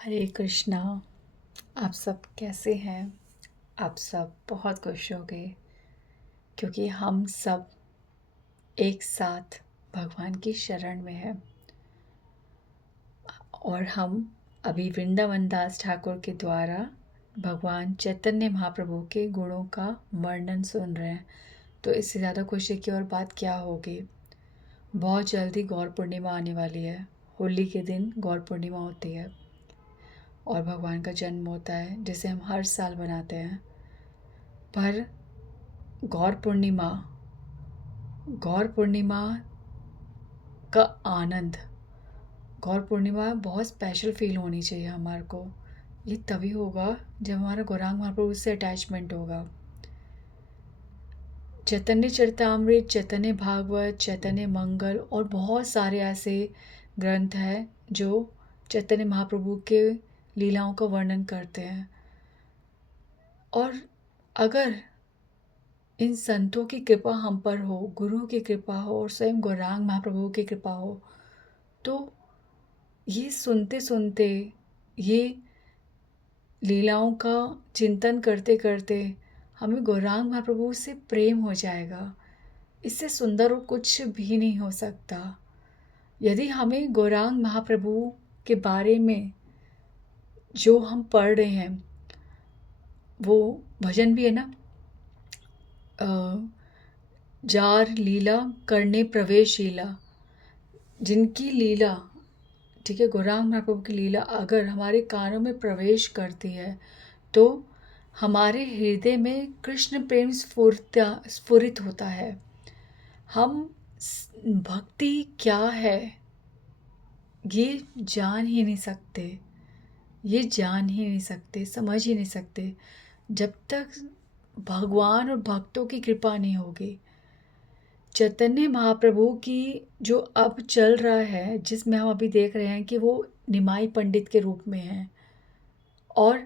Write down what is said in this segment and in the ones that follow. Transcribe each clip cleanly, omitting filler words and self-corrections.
हरे कृष्णा। आप सब कैसे हैं? आप सब बहुत खुश होंगे क्योंकि हम सब एक साथ भगवान की शरण में हैं और हम अभी वृंदावन दास ठाकुर के द्वारा भगवान चैतन्य महाप्रभु के गुणों का वर्णन सुन रहे हैं। तो इससे ज़्यादा खुशी की और बात क्या होगी। बहुत जल्दी गौर पूर्णिमा आने वाली है। होली के दिन गौर पूर्णिमा होती है और भगवान का जन्म होता है जिसे हम हर साल मनाते हैं। पर गौर पूर्णिमा गौर पूर्णिमा का आनंद, गौर पूर्णिमा बहुत स्पेशल फील होनी चाहिए हमारे को। ये तभी होगा जब हमारा गौरांग महाप्रभु से अटैचमेंट होगा। चैतन्य चरितामृत, चैतन्य भागवत, चैतन्य मंगल और बहुत सारे ऐसे ग्रंथ हैं जो चैतन्य महाप्रभु के लीलाओं का वर्णन करते हैं। और अगर इन संतों की कृपा हम पर हो, गुरु की कृपा हो और स्वयं गौरांग महाप्रभु की कृपा हो, तो ये सुनते सुनते, ये लीलाओं का चिंतन करते करते हमें गौरांग महाप्रभु से प्रेम हो जाएगा। इससे सुंदर और कुछ भी नहीं हो सकता। यदि हमें गौरांग महाप्रभु के बारे में जो हम पढ़ रहे हैं, वो भजन भी है ना, जार लीला करने प्रवेश लीला, जिनकी लीला, ठीक है, गौरांग महाप्रभु की लीला अगर हमारे कानों में प्रवेश करती है तो हमारे हृदय में कृष्ण प्रेम स्फुरित होता है। हम भक्ति क्या है ये जान ही नहीं सकते, ये जान ही नहीं सकते, समझ ही नहीं सकते जब तक भगवान और भक्तों की कृपा नहीं होगी। चैतन्य महाप्रभु की जो अब चल रहा है, जिसमें हम अभी देख रहे हैं कि वो निमाई पंडित के रूप में हैं और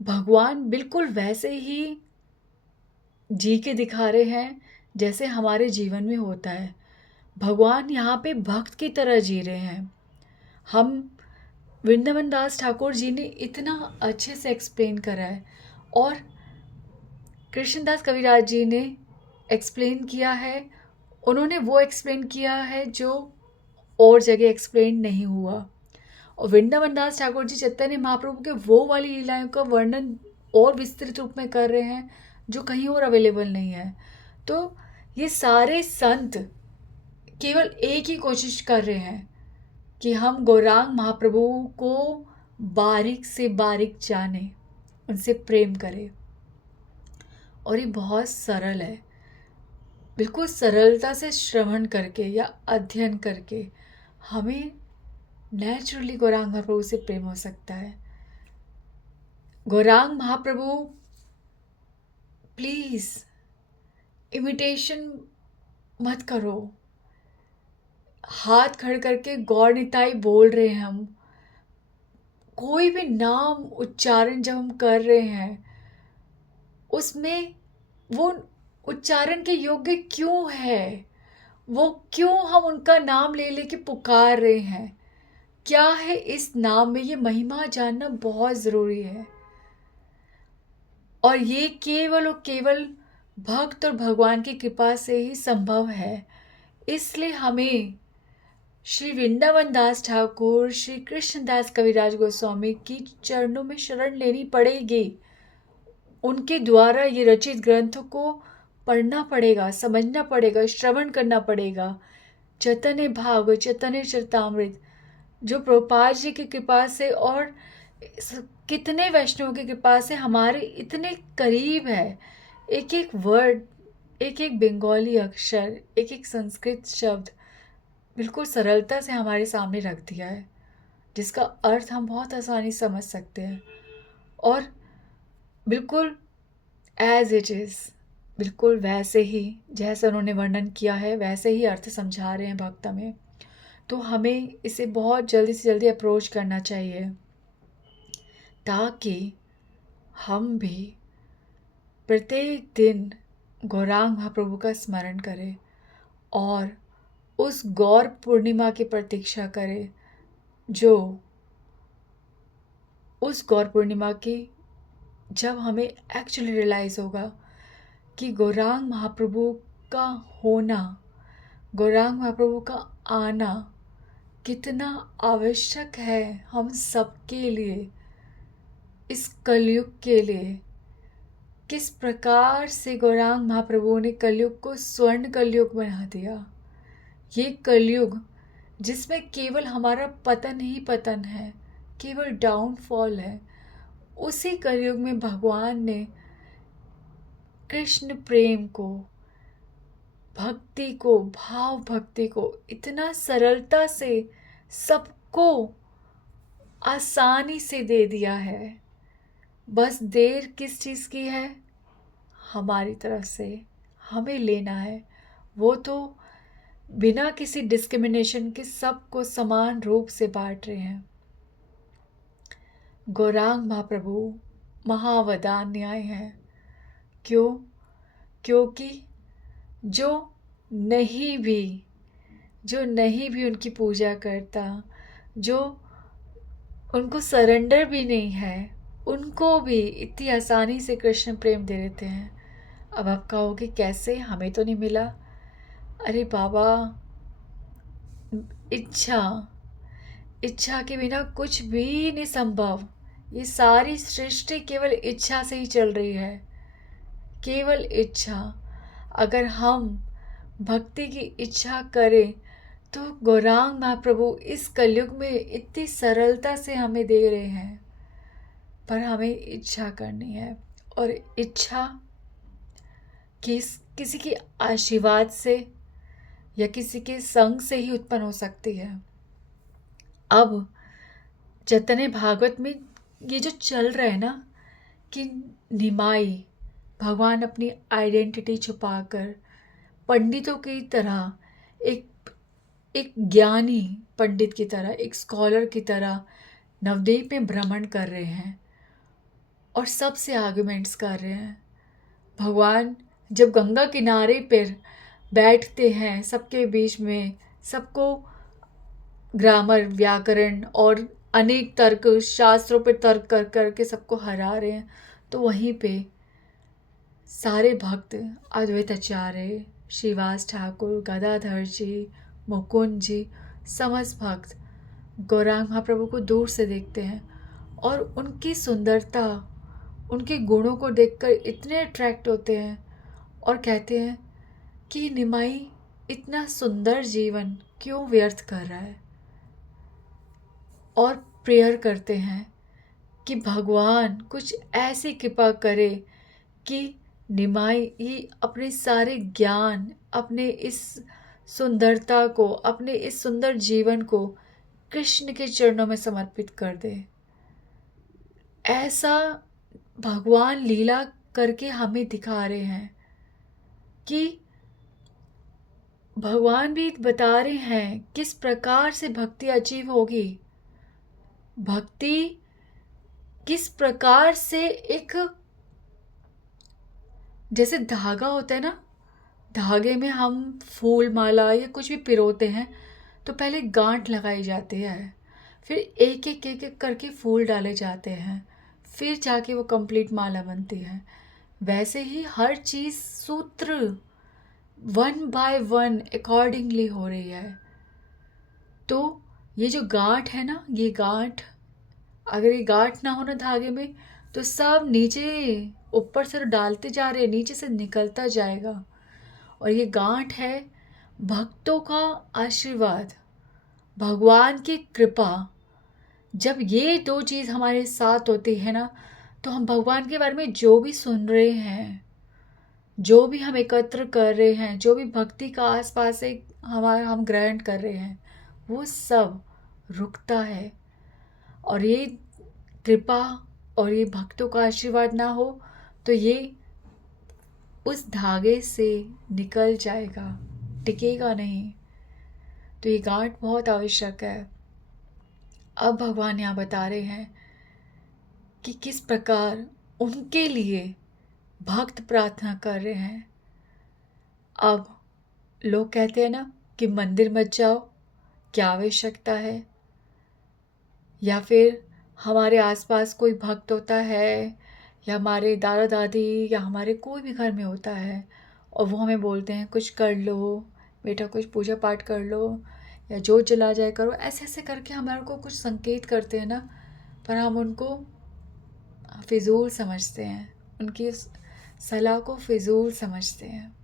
भगवान बिल्कुल वैसे ही जी के दिखा रहे हैं जैसे हमारे जीवन में होता है। भगवान यहाँ पे भक्त की तरह जी रहे हैं। हम वृंदावन दास ठाकुर जी ने इतना अच्छे से एक्सप्लेन करा है और कृष्णदास कविराज जी ने एक्सप्लेन किया है। उन्होंने वो एक्सप्लेन किया है जो और जगह एक्सप्लेन नहीं हुआ। और वृंदावन दास ठाकुर जी चैतन्य महाप्रभु के वो वाली लीलाओं का वर्णन और विस्तृत रूप में कर रहे हैं जो कहीं और अवेलेबल नहीं है। तो ये सारे संत केवल एक ही कोशिश कर रहे हैं कि हम गौरांग महाप्रभु को बारीक से बारीक जाने, उनसे प्रेम करें। और ये बहुत सरल है। बिल्कुल सरलता से श्रवण करके या अध्ययन करके हमें नेचुरली गौरांग महाप्रभु से प्रेम हो सकता है। गौरांग महाप्रभु, प्लीज़ इमिटेशन मत करो। हाथ खड़े करके गौर निताई बोल रहे हैं हम। कोई भी नाम उच्चारण जब हम कर रहे हैं उसमें वो उच्चारण के योग्य क्यों है, वो क्यों हम उनका नाम ले लेके पुकार रहे हैं, क्या है इस नाम में, ये महिमा जानना बहुत ज़रूरी है। और ये केवल और केवल भक्त और भगवान की कृपा से ही संभव है। इसलिए हमें श्री वृंदावन दास ठाकुर, श्री कृष्णदास कविराज गोस्वामी की चरणों में शरण लेनी पड़ेगी। उनके द्वारा ये रचित ग्रंथों को पढ़ना पड़ेगा, समझना पड़ेगा, श्रवण करना पड़ेगा। चैतन्य भागवत, चैतन्य चरितामृत जो प्रभुपाद जी की कृपा से और कितने वैष्णव की कृपा से हमारे इतने करीब है। एक एक वर्ड, एक एक बंगाली अक्षर, एक एक संस्कृत शब्द बिल्कुल सरलता से हमारे सामने रख दिया है, जिसका अर्थ हम बहुत आसानी से समझ सकते हैं और बिल्कुल एज इट इज़, बिल्कुल वैसे ही जैसे उन्होंने वर्णन किया है वैसे ही अर्थ समझा रहे हैं भक्त हमें। तो हमें इसे बहुत जल्दी से जल्दी अप्रोच करना चाहिए ताकि हम भी प्रत्येक दिन गौरांग महाप्रभु का स्मरण करें और उस गौर पूर्णिमा की प्रतीक्षा करें जो उस गौर पूर्णिमा की जब हमें एक्चुअली रियलाइज़ होगा कि गौरांग महाप्रभु का होना, गौरांग महाप्रभु का आना कितना आवश्यक है हम सबके लिए, इस कलयुग के लिए। किस प्रकार से गौरांग महाप्रभु ने कलयुग को स्वर्ण कलयुग बना दिया। ये कलयुग जिसमें केवल हमारा पतन ही पतन है, केवल डाउनफॉल है, उसी कलयुग में भगवान ने कृष्ण प्रेम को, भक्ति को, भाव भक्ति को इतना सरलता से सबको आसानी से दे दिया है। बस देर किस चीज़ की है? हमारी तरफ से हमें लेना है। वो तो बिना किसी डिस्क्रिमिनेशन के सबको समान रूप से बांट रहे हैं। गौरांग महाप्रभु महावदान्य हैं। क्यों? क्योंकि जो नहीं भी उनकी पूजा करता, जो उनको सरेंडर भी नहीं है, उनको भी इतनी आसानी से कृष्ण प्रेम दे देते हैं। अब आप कहोगे कैसे, हमें तो नहीं मिला। अरे बाबा, इच्छा के बिना कुछ भी नहीं संभव। ये सारी सृष्टि केवल इच्छा से ही चल रही है, केवल इच्छा। अगर हम भक्ति की इच्छा करें तो गौरांग महाप्रभु इस कलयुग में इतनी सरलता से हमें दे रहे हैं। पर हमें इच्छा करनी है, और इच्छा किसी के आशीर्वाद से या किसी के संग से ही उत्पन्न हो सकती है। अब चैतन्य भागवत में ये जो चल रहा है ना कि निमाई भगवान अपनी आइडेंटिटी छुपाकर पंडितों की तरह, एक ज्ञानी पंडित की तरह, एक स्कॉलर की तरह नवद्वीप में भ्रमण कर रहे हैं और सबसे आर्गुमेंट्स कर रहे हैं। भगवान जब गंगा किनारे पर बैठते हैं, सबके बीच में सबको ग्रामर, व्याकरण और अनेक तर्क, शास्त्रों पर तर्क कर करके सबको हरा रहे हैं, तो वहीं पे सारे भक्त, अद्वैत आचार्य, श्रीवास ठाकुर, गदाधर जी, मुकुंद जी, समस्त भक्त गौरांग महाप्रभु को दूर से देखते हैं और उनकी सुंदरता, उनके गुणों को देखकर इतने अट्रैक्ट होते हैं और कहते हैं कि निमाई इतना सुंदर जीवन क्यों व्यर्थ कर रहा है। और प्रेयर करते हैं कि भगवान कुछ ऐसी कृपा करे कि निमाई ये अपने सारे ज्ञान, अपने इस सुंदरता को, अपने इस सुंदर जीवन को कृष्ण के चरणों में समर्पित कर दे। ऐसा भगवान लीला करके हमें दिखा रहे हैं कि भगवान भी बता रहे हैं किस प्रकार से भक्ति अचीव होगी। भक्ति किस प्रकार से, एक जैसे धागा होता है ना, धागे में हम फूल माला या कुछ भी पिरोते हैं तो पहले गांठ लगाई जाती है, फिर एक एक एक एक करके फूल डाले जाते हैं, फिर जाके वो कंप्लीट माला बनती है। वैसे ही हर चीज़ सूत्र वन बाय वन अकॉर्डिंगली हो रही है। तो ये जो गांठ है ना, ये गांठ, अगर ये गांठ ना हो ना धागे में तो सब नीचे, ऊपर से डालते जा रहे, नीचे से निकलता जाएगा। और ये गांठ है भक्तों का आशीर्वाद, भगवान की कृपा। जब ये दो चीज़ हमारे साथ होती है ना, तो हम भगवान के बारे में जो भी सुन रहे हैं, जो भी हम एकत्र कर रहे हैं, जो भी भक्ति का आसपास से हम ग्रहण कर रहे हैं, वो सब रुकता है। और ये कृपा और ये भक्तों का आशीर्वाद ना हो तो ये उस धागे से निकल जाएगा, टिकेगा नहीं। तो ये गांठ बहुत आवश्यक है। अब भगवान यहाँ बता रहे हैं कि किस प्रकार उनके लिए भक्त प्रार्थना कर रहे हैं। अब लोग कहते हैं ना कि मंदिर मत जाओ, क्या आवश्यकता है, या फिर हमारे आसपास कोई भक्त होता है या हमारे दादा दादी या हमारे कोई भी घर में होता है और वो हमें बोलते हैं कुछ कर लो बेटा, कुछ पूजा पाठ कर लो या जोत जला जाए करो, ऐसे ऐसे करके हमारे को कुछ संकेत करते हैं ना, पर हम उनको फिजूल समझते हैं, उनकी उस सलाह को फिजूल समझते हैं।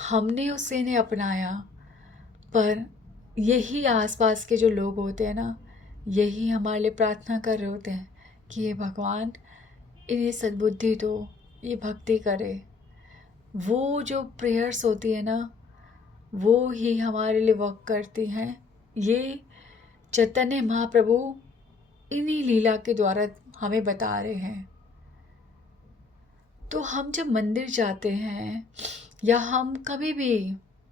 हमने उसे नहीं अपनाया, पर यही आसपास के जो लोग होते हैं ना, यही हमारे लिए प्रार्थना कर रहे होते हैं कि ये भगवान इन्हें सद्बुद्धि दो, ये भक्ति करे। वो जो प्रेयर्स होती है ना, वो ही हमारे लिए वर्क करती हैं। ये चैतन्य महाप्रभु इन्हीं लीला के द्वारा हमें बता रहे हैं। तो हम जब मंदिर जाते हैं या हम कभी भी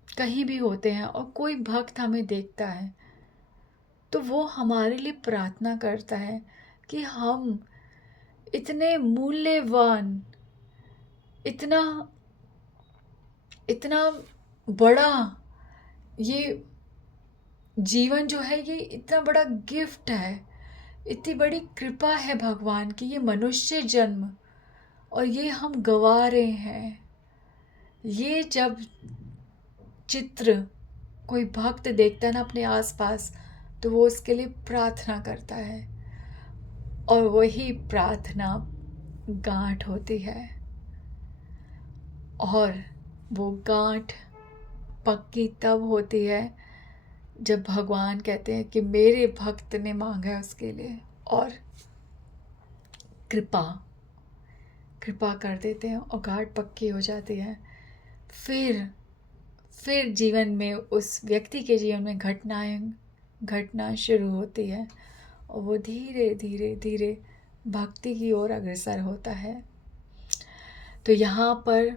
कहीं भी होते हैं और कोई भक्त हमें देखता है, तो वो हमारे लिए प्रार्थना करता है कि हम इतने मूल्यवान, इतना इतना बड़ा ये जीवन जो है, ये इतना बड़ा गिफ्ट है, इतनी बड़ी कृपा है भगवान की, ये मनुष्य जन्म, और ये हम गवा रहे हैं। ये जब चित्र कोई भक्त देखता है ना अपने आसपास, तो वो उसके लिए प्रार्थना करता है, और वही प्रार्थना गांठ होती है। और वो गांठ पक्की तब होती है जब भगवान कहते हैं कि मेरे भक्त ने मांगा है उसके लिए, और कृपा कृपा कर देते हैं और गांठ पक्की हो जाती है। फिर जीवन में उस व्यक्ति के जीवन में घटनाएं घटना शुरू होती है और वो धीरे धीरे धीरे भक्ति की ओर अग्रसर होता है। तो यहाँ पर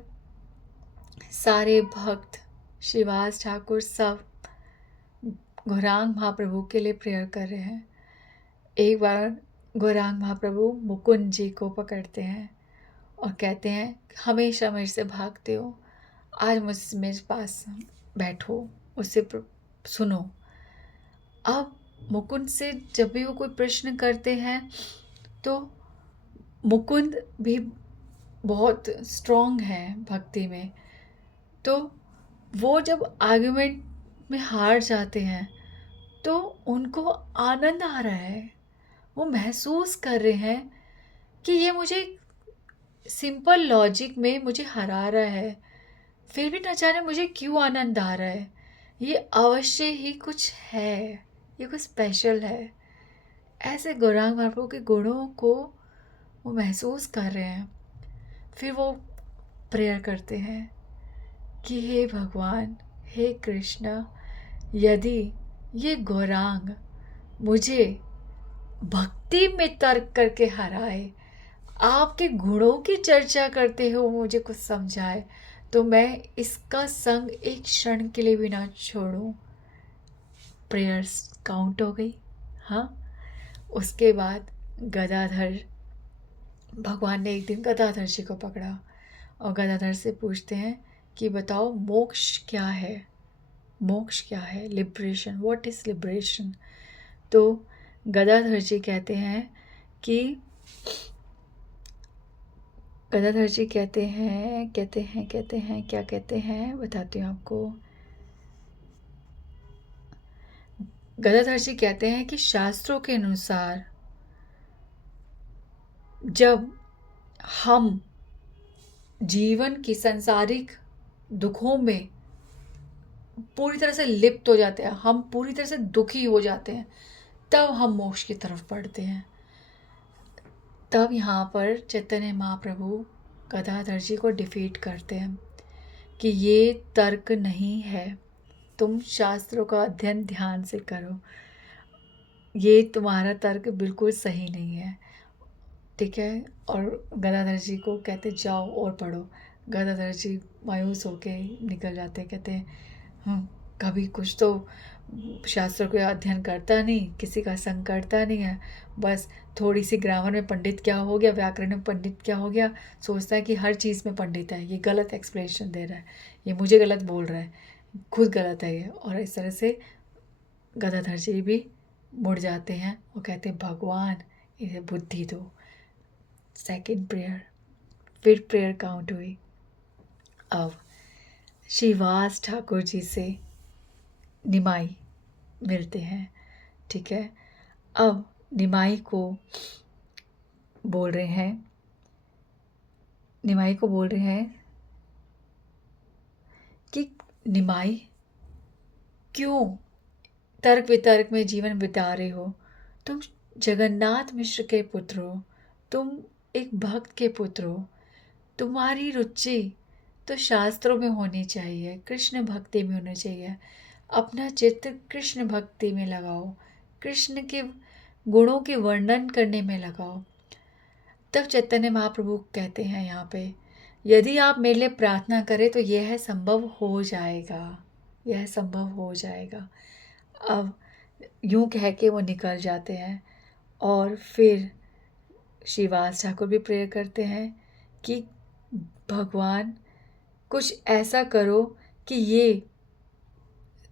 सारे भक्त, श्रीवास ठाकुर सब गौरांग महाप्रभु के लिए प्रेयर कर रहे हैं। एक बार गौरांग महाप्रभु मुकुंद जी को पकड़ते हैं और कहते हैं हमेशा मेरे से भागते हो, आज मेरे पास बैठो, उससे सुनो। अब मुकुंद से जब भी वो कोई प्रश्न करते हैं तो मुकुंद भी बहुत स्ट्रॉन्ग है भक्ति में, तो वो जब आर्गुमेंट में हार जाते हैं तो उनको आनंद आ रहा है, वो महसूस कर रहे हैं कि ये मुझे सिंपल लॉजिक में मुझे हरा रहा है, फिर भी न जाने मुझे क्यों आनंद आ रहा है, ये अवश्य ही कुछ है, ये कुछ स्पेशल है। ऐसे गौरांग महाप्रभु के गुणों को वो महसूस कर रहे हैं। फिर वो प्रेयर करते हैं कि हे भगवान, हे कृष्ण, यदि ये गौरांग मुझे भक्ति में तर्क करके हराए, आपके गुणों की चर्चा करते हो मुझे कुछ समझाए, तो मैं इसका संग एक क्षण के लिए भी ना छोड़ूं। प्रेयर्स काउंट हो गई। हाँ, उसके बाद गदाधर, भगवान ने एक दिन गदाधर जी को पकड़ा और गदाधर से पूछते हैं कि बताओ मोक्ष क्या है, मोक्ष क्या है, लिबरेशन, व्हाट इज़ लिबरेशन। तो गदाधर जी कहते हैं कि गदाधर जी कहते हैं क्या कहते हैं, बताती हूँ आपको। गदाधर जी कहते हैं कि शास्त्रों के अनुसार जब हम जीवन की सांसारिक दुखों में पूरी तरह से लिप्त हो जाते हैं, हम पूरी तरह से दुखी हो जाते हैं, तब हम मोक्ष की तरफ बढ़ते हैं। तब यहाँ पर चैतन्य महाप्रभु गदाधर जी को डिफीट करते हैं कि ये तर्क नहीं है, तुम शास्त्रों का अध्ययन ध्यान से करो, ये तुम्हारा तर्क बिल्कुल सही नहीं है, ठीक है। और गदाधर जी को कहते जाओ और पढ़ो। गदाधर जी मायूस होके निकल जाते, कहते हैं कभी कुछ तो शास्त्रों का अध्ययन करता नहीं, किसी का संग करता नहीं है, बस थोड़ी सी ग्रामर में पंडित क्या हो गया, व्याकरण में पंडित क्या हो गया, सोचता है कि हर चीज़ में पंडित है, ये गलत एक्सप्लेनेशन दे रहा है, ये मुझे गलत बोल रहा है, खुद गलत है ये। और इस तरह से गदाधर जी भी मुड़ जाते हैं और कहते हैं भगवान इन्हें बुद्धि दो। सेकंड प्रेयर, फिर प्रेयर काउंट हुई। अब श्रीवास ठाकुर जी से निमाई मिलते हैं, ठीक है। अब निमाई को बोल रहे हैं, निमाई को बोल रहे हैं कि निमाई क्यों तर्क वितर्क में जीवन बिता रहे हो? तुम जगन्नाथ मिश्र के पुत्र हो, तुम एक भक्त के पुत्र हो, तुम्हारी रुचि तो शास्त्रों में होनी चाहिए, कृष्ण भक्ति में होनी चाहिए। अपना चित्त कृष्ण भक्ति में लगाओ, कृष्ण के गुणों के वर्णन करने में लगाओ। तब चैतन्य महाप्रभु कहते हैं यहाँ पे, यदि आप मेरे लिए प्रार्थना करें तो यह संभव हो जाएगा, यह संभव हो जाएगा। अब यूं कह के वो निकल जाते हैं। और फिर श्रीवास ठाकुर भी प्रेयर करते हैं कि भगवान कुछ ऐसा करो कि ये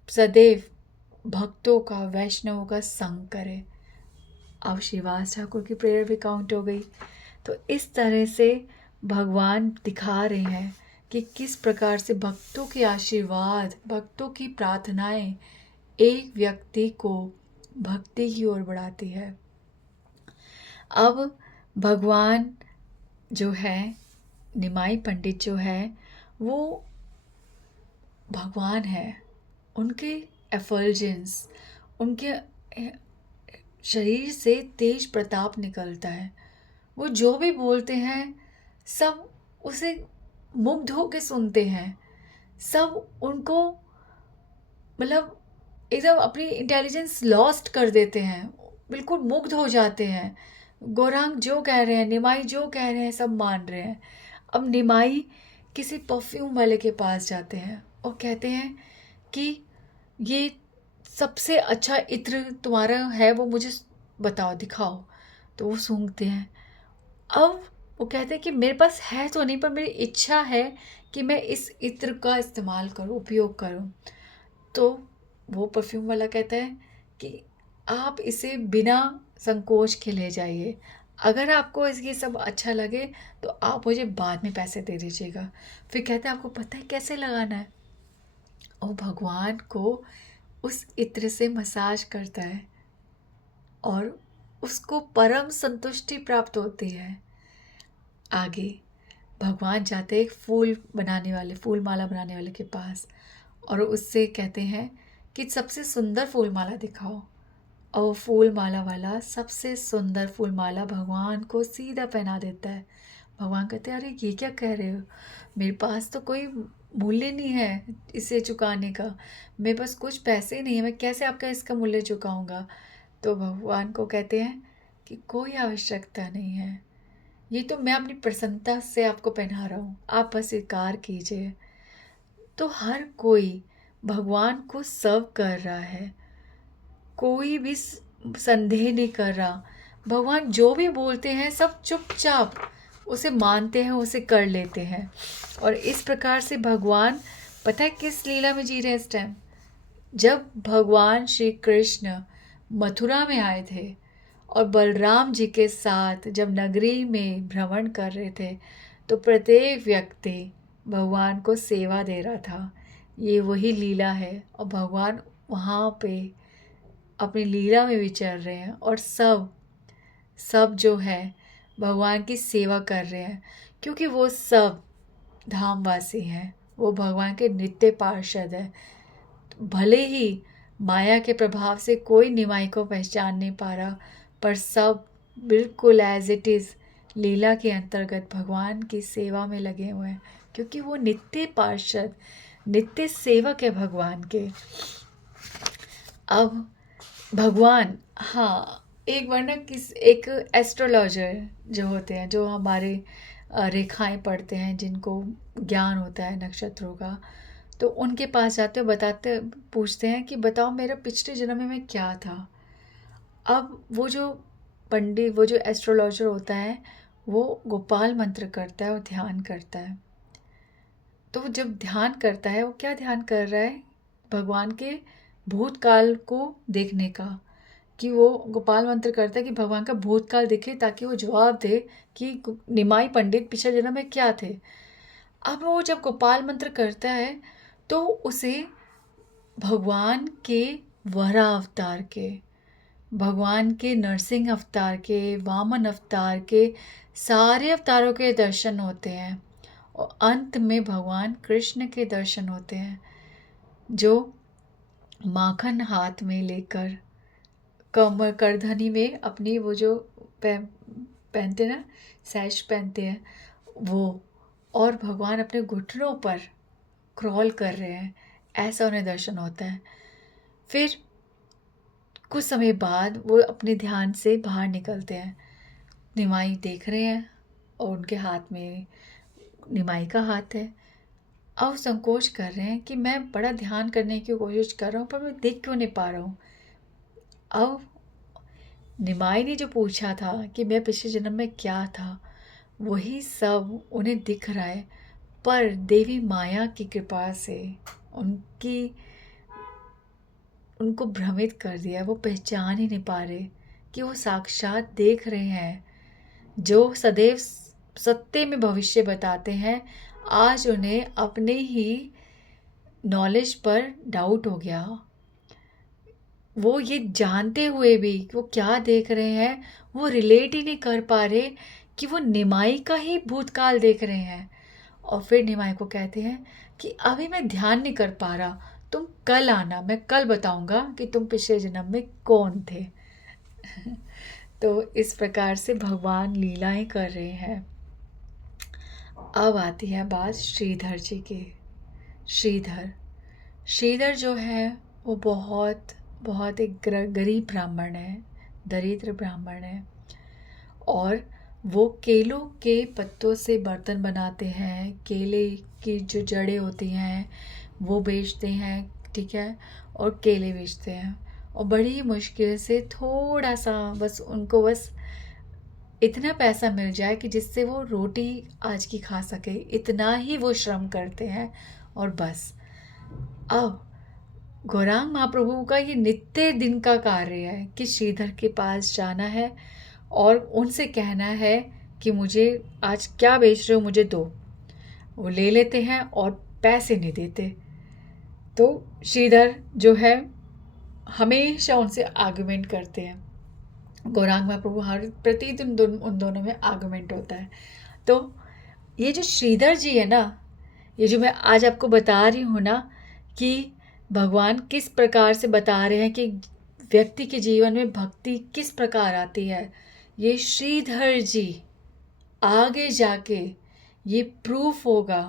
सदैव भक्तों का, वैष्णवों का संग करे। अब श्रीवास ठाकुर की प्रेयर भी काउंट हो गई। तो इस तरह से भगवान दिखा रहे हैं कि किस प्रकार से भक्तों के आशीर्वाद, भक्तों की प्रार्थनाएं एक व्यक्ति को भक्ति की ओर बढ़ाती है। अब भगवान जो है, निमाई पंडित जो है, वो भगवान है। उनके एफल्जेंस, उनके शरीर से तेज प्रताप निकलता है। वो जो भी बोलते हैं सब उसे मुग्ध होकर सुनते हैं, सब उनको मतलब एकदम अपनी इंटेलिजेंस लॉस्ट कर देते हैं, बिल्कुल मुग्ध हो जाते हैं। गौरांग जो कह रहे हैं, निमाई जो कह रहे हैं, सब मान रहे हैं। अब निमाई किसी परफ्यूम वाले के पास जाते हैं और कहते हैं कि ये सबसे अच्छा इत्र तुम्हारा है, वो मुझे बताओ, दिखाओ। तो वो सूंघते हैं। अब वो कहते हैं कि मेरे पास है तो नहीं, पर मेरी इच्छा है कि मैं इस इत्र का इस्तेमाल करूं, उपयोग करूं। तो वो परफ्यूम वाला कहता है कि आप इसे बिना संकोच के ले जाइए, अगर आपको इसकी सब अच्छा लगे तो आप मुझे बाद में पैसे दे दीजिएगा। फिर कहते हैं आपको पता है कैसे लगाना है? और भगवान को उस इत्र से मसाज करता है और उसको परम संतुष्टि प्राप्त होती है। आगे भगवान जाते हैं एक फूल बनाने वाले, फूल माला बनाने वाले के पास, और उससे कहते हैं कि सबसे सुंदर फूल माला दिखाओ। और वो फूल माला वाला सबसे सुंदर फूल माला भगवान को सीधा पहना देता है। भगवान कहते हैं, अरे ये क्या कह रहे हो, मेरे पास तो कोई मूल्य नहीं है इसे चुकाने का, मेरे पास कुछ पैसे नहीं है, मैं कैसे आपका इसका मूल्य चुकाऊंगा? तो भगवान को कहते हैं कि कोई आवश्यकता नहीं है, ये तो मैं अपनी प्रसन्नता से आपको पहना रहा हूँ, आप बस स्वीकार कीजिए। तो हर कोई भगवान को सर्व कर रहा है, कोई भी संदेह नहीं कर रहा। भगवान जो भी बोलते हैं सब चुपचाप उसे मानते हैं, उसे कर लेते हैं। और इस प्रकार से भगवान पता है किस लीला में जी रहे हैं इस टाइम? जब भगवान श्री कृष्ण मथुरा में आए थे और बलराम जी के साथ जब नगरी में भ्रमण कर रहे थे, तो प्रत्येक व्यक्ति भगवान को सेवा दे रहा था। ये वही लीला है और भगवान वहाँ पे अपनी लीला में विचर रहे हैं और सब सब जो है भगवान की सेवा कर रहे हैं, क्योंकि वो सब धामवासी हैं, वो भगवान के नित्य पार्षद हैं। भले ही माया के प्रभाव से कोई निमाई को पहचान नहीं पा रहा, पर सब बिल्कुल एज इट इज़ लीला के अंतर्गत भगवान की सेवा में लगे हुए हैं, क्योंकि वो नित्य पार्षद, नित्य सेवक है भगवान के। अब भगवान, हाँ, एक बार ना एक एस्ट्रोलॉजर जो होते हैं, जो हमारे रेखाएं पढ़ते हैं, जिनको ज्ञान होता है नक्षत्रों का, तो उनके पास जाते हो, बताते पूछते हैं कि बताओ मेरा पिछले जन्म में मैं क्या था। अब वो जो पंडित, वो जो एस्ट्रोलॉजर होता है, वो गोपाल मंत्र करता है और ध्यान करता है। तो जब ध्यान करता है, वो क्या ध्यान कर रहा है? भगवान के भूतकाल को देखने का, कि वो गोपाल मंत्र करता है कि भगवान का भूतकाल दिखे ताकि वो जवाब दे कि निमाई पंडित पिछले जन्म में क्या थे। अब वो जब गोपाल मंत्र करता है तो उसे भगवान के वरा अवतार के, भगवान के नरसिंह अवतार के, वामन अवतार के, सारे अवतारों के दर्शन होते हैं और अंत में भगवान कृष्ण के दर्शन होते हैं, जो माखन हाथ में लेकर कमर करधनी में अपनी वो जो पहनते ना, सैश पहनते हैं वो, और भगवान अपने घुटनों पर क्रॉल कर रहे हैं, ऐसा उन्हें दर्शन होता है। फिर कुछ समय बाद वो अपने ध्यान से बाहर निकलते हैं, निमाई देख रहे हैं और उनके हाथ में निमाई का हाथ है। अब संकोच कर रहे हैं कि मैं बड़ा ध्यान करने की कोशिश कर रहा हूँ पर मैं देख क्यों नहीं पा रहा हूँ। अब निमाई ने जो पूछा था कि मैं पिछले जन्म में क्या था, वही सब उन्हें दिख रहा है, पर देवी माया की कृपा से उनको भ्रमित कर दिया। वो पहचान ही नहीं पा रहे कि वो साक्षात देख रहे हैं, जो सदैव सत्य में भविष्य बताते हैं। आज उन्हें अपने ही नॉलेज पर डाउट हो गया। वो ये जानते हुए भी कि वो क्या देख रहे हैं, वो रिलेट ही नहीं कर पा रहे कि वो निमाई का ही भूतकाल देख रहे हैं। और फिर निमाई को कहते हैं कि अभी मैं ध्यान नहीं कर पा रहा, तुम कल आना, मैं कल बताऊंगा कि तुम पिछले जन्म में कौन थे। तो इस प्रकार से भगवान लीलाएं कर रहे हैं। अब आती है बात श्रीधर जी की। श्रीधर जो है वो बहुत बहुत एक गरीब ब्राह्मण है, दरिद्र ब्राह्मण है, और वो केलों के पत्तों से बर्तन बनाते हैं। केले की जो जड़ें होती हैं वो बेचते हैं, ठीक है, और केले बेचते हैं, और बड़ी मुश्किल से थोड़ा सा बस उनको बस इतना पैसा मिल जाए कि जिससे वो रोटी आज की खा सके, इतना ही वो श्रम करते हैं और बस। अब गौरांग महाप्रभु का ये नित्य दिन का कार्य है कि श्रीधर के पास जाना है और उनसे कहना है कि मुझे आज क्या बेच रहे हो, मुझे दो। वो ले लेते हैं और पैसे नहीं देते। तो श्रीधर जो है हमेशा उनसे आर्गुमेंट करते हैं। गौरांग महाप्रभु हर प्रतिदिन उन दोनों में आर्गुमेंट होता है। तो ये जो श्रीधर जी है ना, ये जो मैं आज आपको बता रही हूँ ना कि भगवान किस प्रकार से बता रहे हैं कि व्यक्ति के जीवन में भक्ति किस प्रकार आती है, ये श्रीधर जी आगे जाके ये प्रूफ होगा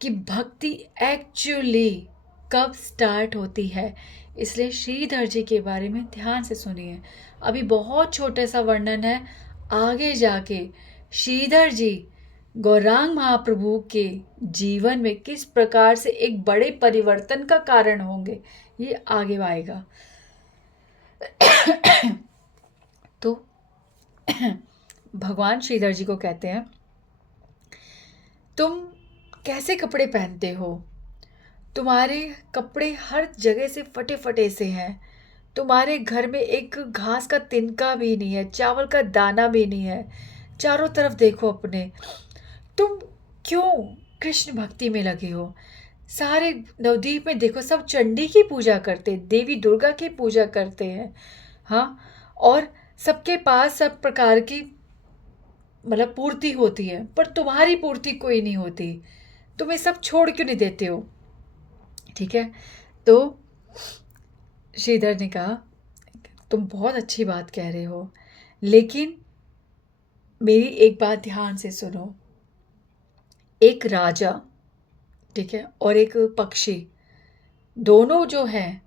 कि भक्ति एक्चुअली कब स्टार्ट होती है। इसलिए श्रीधर जी के बारे में ध्यान से सुनिए। अभी बहुत छोटा सा वर्णन है, आगे जाके श्रीधर जी गौरांग महाप्रभु के जीवन में किस प्रकार से एक बड़े परिवर्तन का कारण होंगे, ये आगे आएगा। तो भगवान श्रीधर जी को कहते हैं, तुम कैसे कपड़े पहनते हो, तुम्हारे कपड़े हर जगह से फटे फटे से हैं, तुम्हारे घर में एक घास का तिनका भी नहीं है, चावल का दाना भी नहीं है, चारों तरफ देखो अपने, तुम क्यों कृष्ण भक्ति में लगे हो। सारे नवद्वीप में देखो, सब चंडी की पूजा करते, देवी दुर्गा की पूजा करते हैं, हाँ, और सबके पास सब प्रकार की मतलब पूर्ति होती है, पर तुम्हारी पूर्ति कोई नहीं होती, तुम ये सब छोड़ क्यों नहीं देते हो। ठीक है, तो श्रीधर ने कहा, तुम बहुत अच्छी बात कह रहे हो, लेकिन मेरी एक बात ध्यान से सुनो। एक राजा, ठीक है, और एक पक्षी, दोनों जो हैं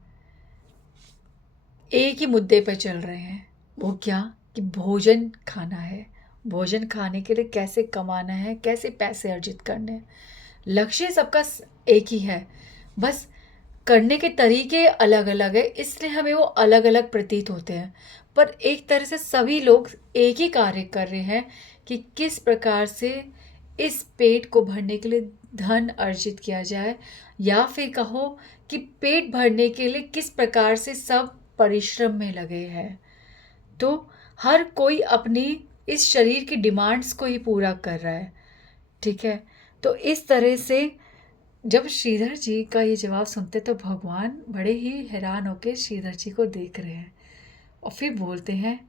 एक ही मुद्दे पर चल रहे हैं। वो क्या कि भोजन खाना है, भोजन खाने के लिए कैसे कमाना है, कैसे पैसे अर्जित करने हैं। लक्ष्य सबका एक ही है, बस करने के तरीके अलग अलग है, इसलिए हमें वो अलग अलग प्रतीत होते हैं, पर एक तरह से सभी लोग एक ही कार्य कर रहे हैं कि किस प्रकार से इस पेट को भरने के लिए धन अर्जित किया जाए, या फिर कहो कि पेट भरने के लिए किस प्रकार से सब परिश्रम में लगे हैं। तो हर कोई अपनी इस शरीर की डिमांड्स को ही पूरा कर रहा है, ठीक है। तो इस तरह से जब श्रीधर जी का ये जवाब सुनते तो भगवान बड़े ही हैरान होकर श्रीधर जी को देख रहे हैं और फिर बोलते हैं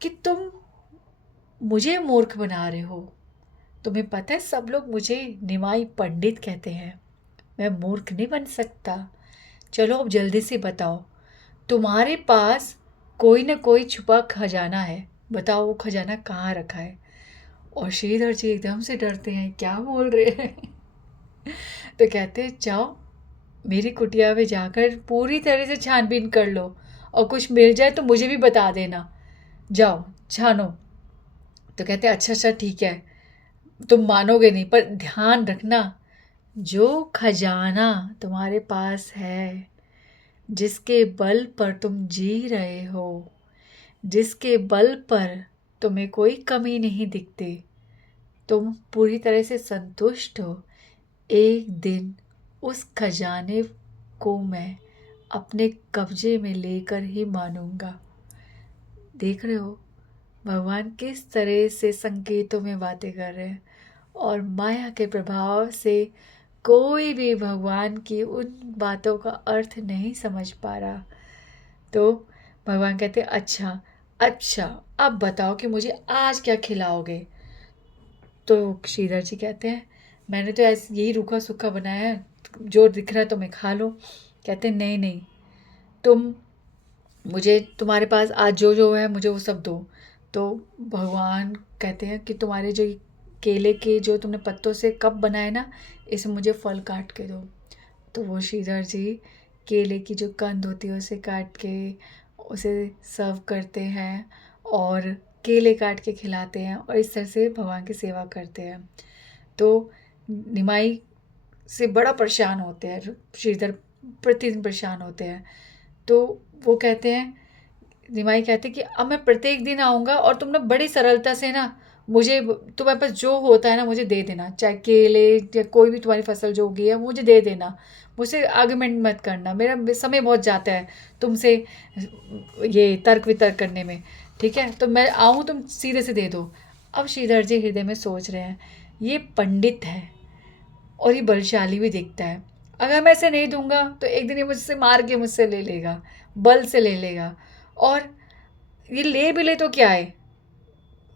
कि तुम मुझे मूर्ख बना रहे हो। तुम्हें पता है सब लोग मुझे निमाई पंडित कहते हैं, मैं मूर्ख नहीं बन सकता। चलो अब जल्दी से बताओ, तुम्हारे पास कोई ना कोई छुपा खजाना है, बताओ वो खजाना कहाँ रखा है। और श्रीधर जी एकदम से डरते हैं, क्या बोल रहे हैं। तो कहते हैं जाओ मेरी कुटिया में जाकर पूरी तरह से छानबीन कर लो और कुछ मिल जाए तो मुझे भी बता देना, जाओ छानो। तो कहते हैं अच्छा अच्छा ठीक है, तुम मानोगे नहीं पर ध्यान रखना, जो खजाना तुम्हारे पास है, जिसके बल पर तुम जी रहे हो, जिसके बल पर तुम्हें कोई कमी नहीं दिखती, तुम पूरी तरह से संतुष्ट हो, एक दिन उस खजाने को मैं अपने कब्जे में लेकर ही मानूंगा। देख रहे हो भगवान किस तरह से संकेतों में बातें कर रहे हैं, और माया के प्रभाव से कोई भी भगवान की उन बातों का अर्थ नहीं समझ पा रहा। तो भगवान कहते अच्छा अच्छा अब बताओ कि मुझे आज क्या खिलाओगे। तो श्रीधर जी कहते हैं मैंने तो ऐसे यही रूखा सूखा बनाया है, जो दिख रहा है तुम्हें खा लो। कहते हैं नहीं नहीं, तुम मुझे तुम्हारे पास आज जो जो है मुझे वो सब दो। तो भगवान कहते हैं कि तुम्हारे जो ये केले के जो तुमने पत्तों से कप बनाए ना, इसमें मुझे फल काट के दो। तो वो श्रीधर जी केले की जो कंद होती है उसे काट के उसे सर्व करते हैं और केले काट के खिलाते हैं और इस तरह से भगवान की सेवा करते हैं। तो निमाई से बड़ा परेशान होते हैं श्रीधर, प्रतिदिन परेशान होते हैं। तो वो कहते हैं, निमाई कहते हैं कि अब मैं प्रत्येक दिन आऊँगा और तुम ना बड़ी सरलता से ना मुझे, तुम्हारे पास जो होता है ना मुझे दे देना, चाहे केले या कोई भी तुम्हारी फसल जो उगी है मुझे दे देना, मुझसे आर्गुमेंट मत करना, मेरा समय बहुत जाता है तुमसे ये तर्क वितर्क करने में, ठीक है। तो मैं आऊँ तुम सीधे से दे दो। अब श्रीधर जी हृदय में सोच रहे हैं ये पंडित है और ये बलशाली भी दिखता है, अगर मैं इसे नहीं दूंगा तो एक दिन ये मुझसे मार के मुझसे ले लेगा, बल से ले लेगा, और ये ले भी ले तो क्या है,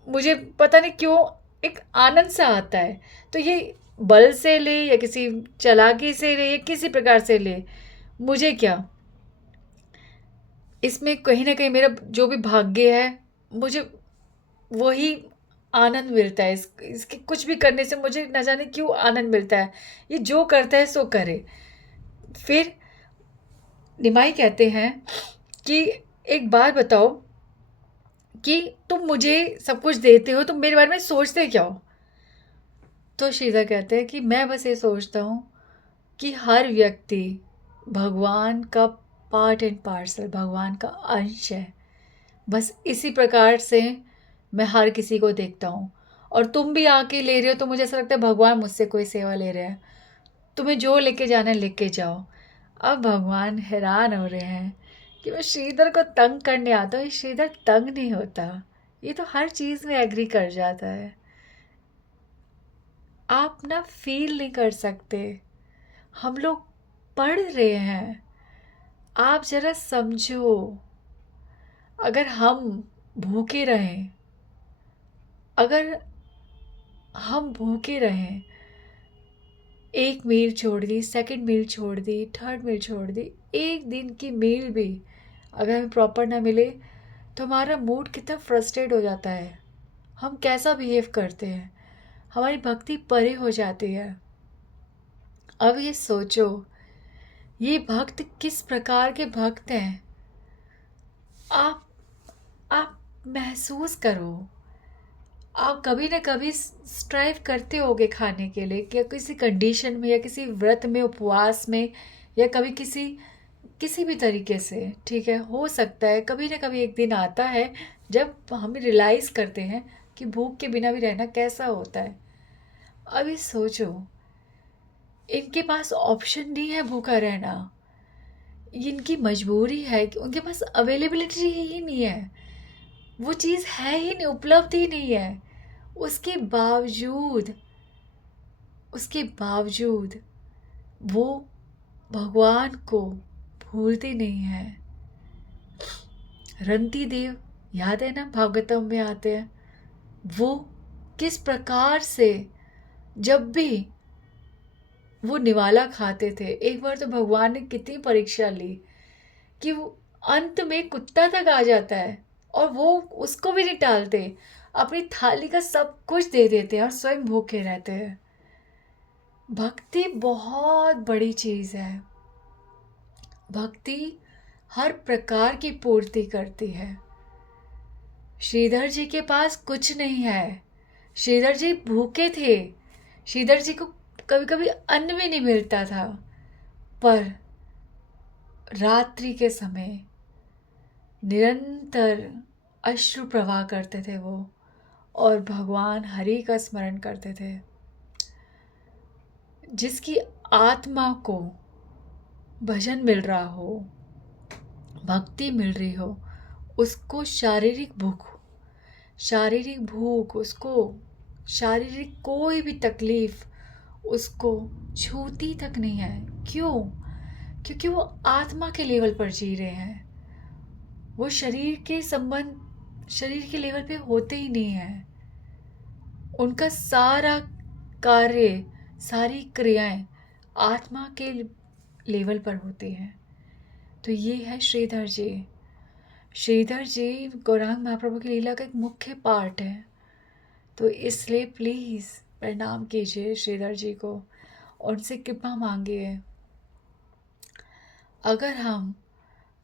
मुझे पता नहीं क्यों एक आनंद सा आता है। तो ये बल से ले या किसी चालाकी से ले या किसी प्रकार से ले, मुझे क्या, इसमें कहीं ना कहीं मेरा जो भी भाग्य है मुझे वही आनंद मिलता है, इसके कुछ भी करने से मुझे न जाने क्यों आनंद मिलता है, ये जो करता है सो करे। फिर निमाई कहते हैं कि एक बात बताओ कि तुम मुझे सब कुछ देते हो, तुम मेरे बारे में सोचते क्या हो। तो श्रीधर कहते हैं कि मैं बस ये सोचता हूँ कि हर व्यक्ति भगवान का पार्ट एंड पार्सल, भगवान का अंश है, बस इसी प्रकार से मैं हर किसी को देखता हूँ। और तुम भी आके ले रहे हो तो मुझे ऐसा लगता है भगवान मुझसे कोई सेवा ले रहे हैं, तुम्हें जो लेके जाना है लेके जाओ। अब भगवान हैरान हो रहे हैं कि मैं श्रीधर को तंग करने आता हूँ, ये श्रीधर तंग नहीं होता, ये तो हर चीज़ में एग्री कर जाता है। आप ना फील नहीं कर सकते, हम लोग पढ़ रहे हैं, आप ज़रा समझो। अगर हम भूखे रहें, अगर हम भूखे रहें, एक मील छोड़ दी, सेकंड मील छोड़ दी, थर्ड मील छोड़ दी, एक दिन की मील भी अगर हमें प्रॉपर ना मिले तो हमारा मूड कितना फ्रस्ट्रेट हो जाता है, हम कैसा बिहेव करते हैं, हमारी भक्ति परे हो जाती है। अब ये सोचो ये भक्त किस प्रकार के भक्त हैं, आप आप महसूस करो। आप कभी ना कभी स्ट्राइव करते होगे खाने के लिए, या किसी कंडीशन में या किसी व्रत में, उपवास में, या कभी किसी किसी भी तरीके से, ठीक है। हो सकता है कभी ना कभी एक दिन आता है जब हम रियलाइज़ करते हैं कि भूख के बिना भी रहना कैसा होता है। अभी सोचो इनके पास ऑप्शन नहीं है भूखा रहना, ये इनकी मजबूरी है कि उनके पास अवेलेबिलिटी ही नहीं है, वो चीज़ है ही नहीं, उपलब्ध ही नहीं है। उसके बावजूद उसके बावजूद वो भगवान को भूलते नहीं हैं। रंती देव, याद है ना, भागवतम में आते हैं वो किस प्रकार से, जब भी वो निवाला खाते थे, एक बार तो भगवान ने कितनी परीक्षा ली कि वो अंत में कुत्ता तक आ जाता है और वो उसको भी नहीं टालते, अपनी थाली का सब कुछ दे देते हैं और स्वयं भूखे रहते हैं। भक्ति बहुत बड़ी चीज़ है। भक्ति हर प्रकार की पूर्ति करती है। श्रीधर जी के पास कुछ नहीं है, श्रीधर जी भूखे थे, श्रीधर जी को कभी कभी अन्न भी नहीं मिलता था, पर रात्रि के समय निरंतर अश्रु प्रवाह करते थे वो, और भगवान हरि का स्मरण करते थे। जिसकी आत्मा को भजन मिल रहा हो, भक्ति मिल रही हो, उसको शारीरिक भूख, उसको शारीरिक कोई भी तकलीफ उसको छूती तक नहीं है। क्यों? क्योंकि वो आत्मा के लेवल पर जी रहे हैं। वो शरीर के लेवल पे होते ही नहीं है। उनका सारा कार्य, सारी क्रियाएं आत्मा के लेवल पर होती हैं। तो ये है श्रीधर जी। श्रीधर जी गौरांग महाप्रभु की लीला का एक मुख्य पार्ट है। तो इसलिए प्लीज़ प्रणाम कीजिए श्रीधर जी को, उनसे कृपा मांगिए। अगर हम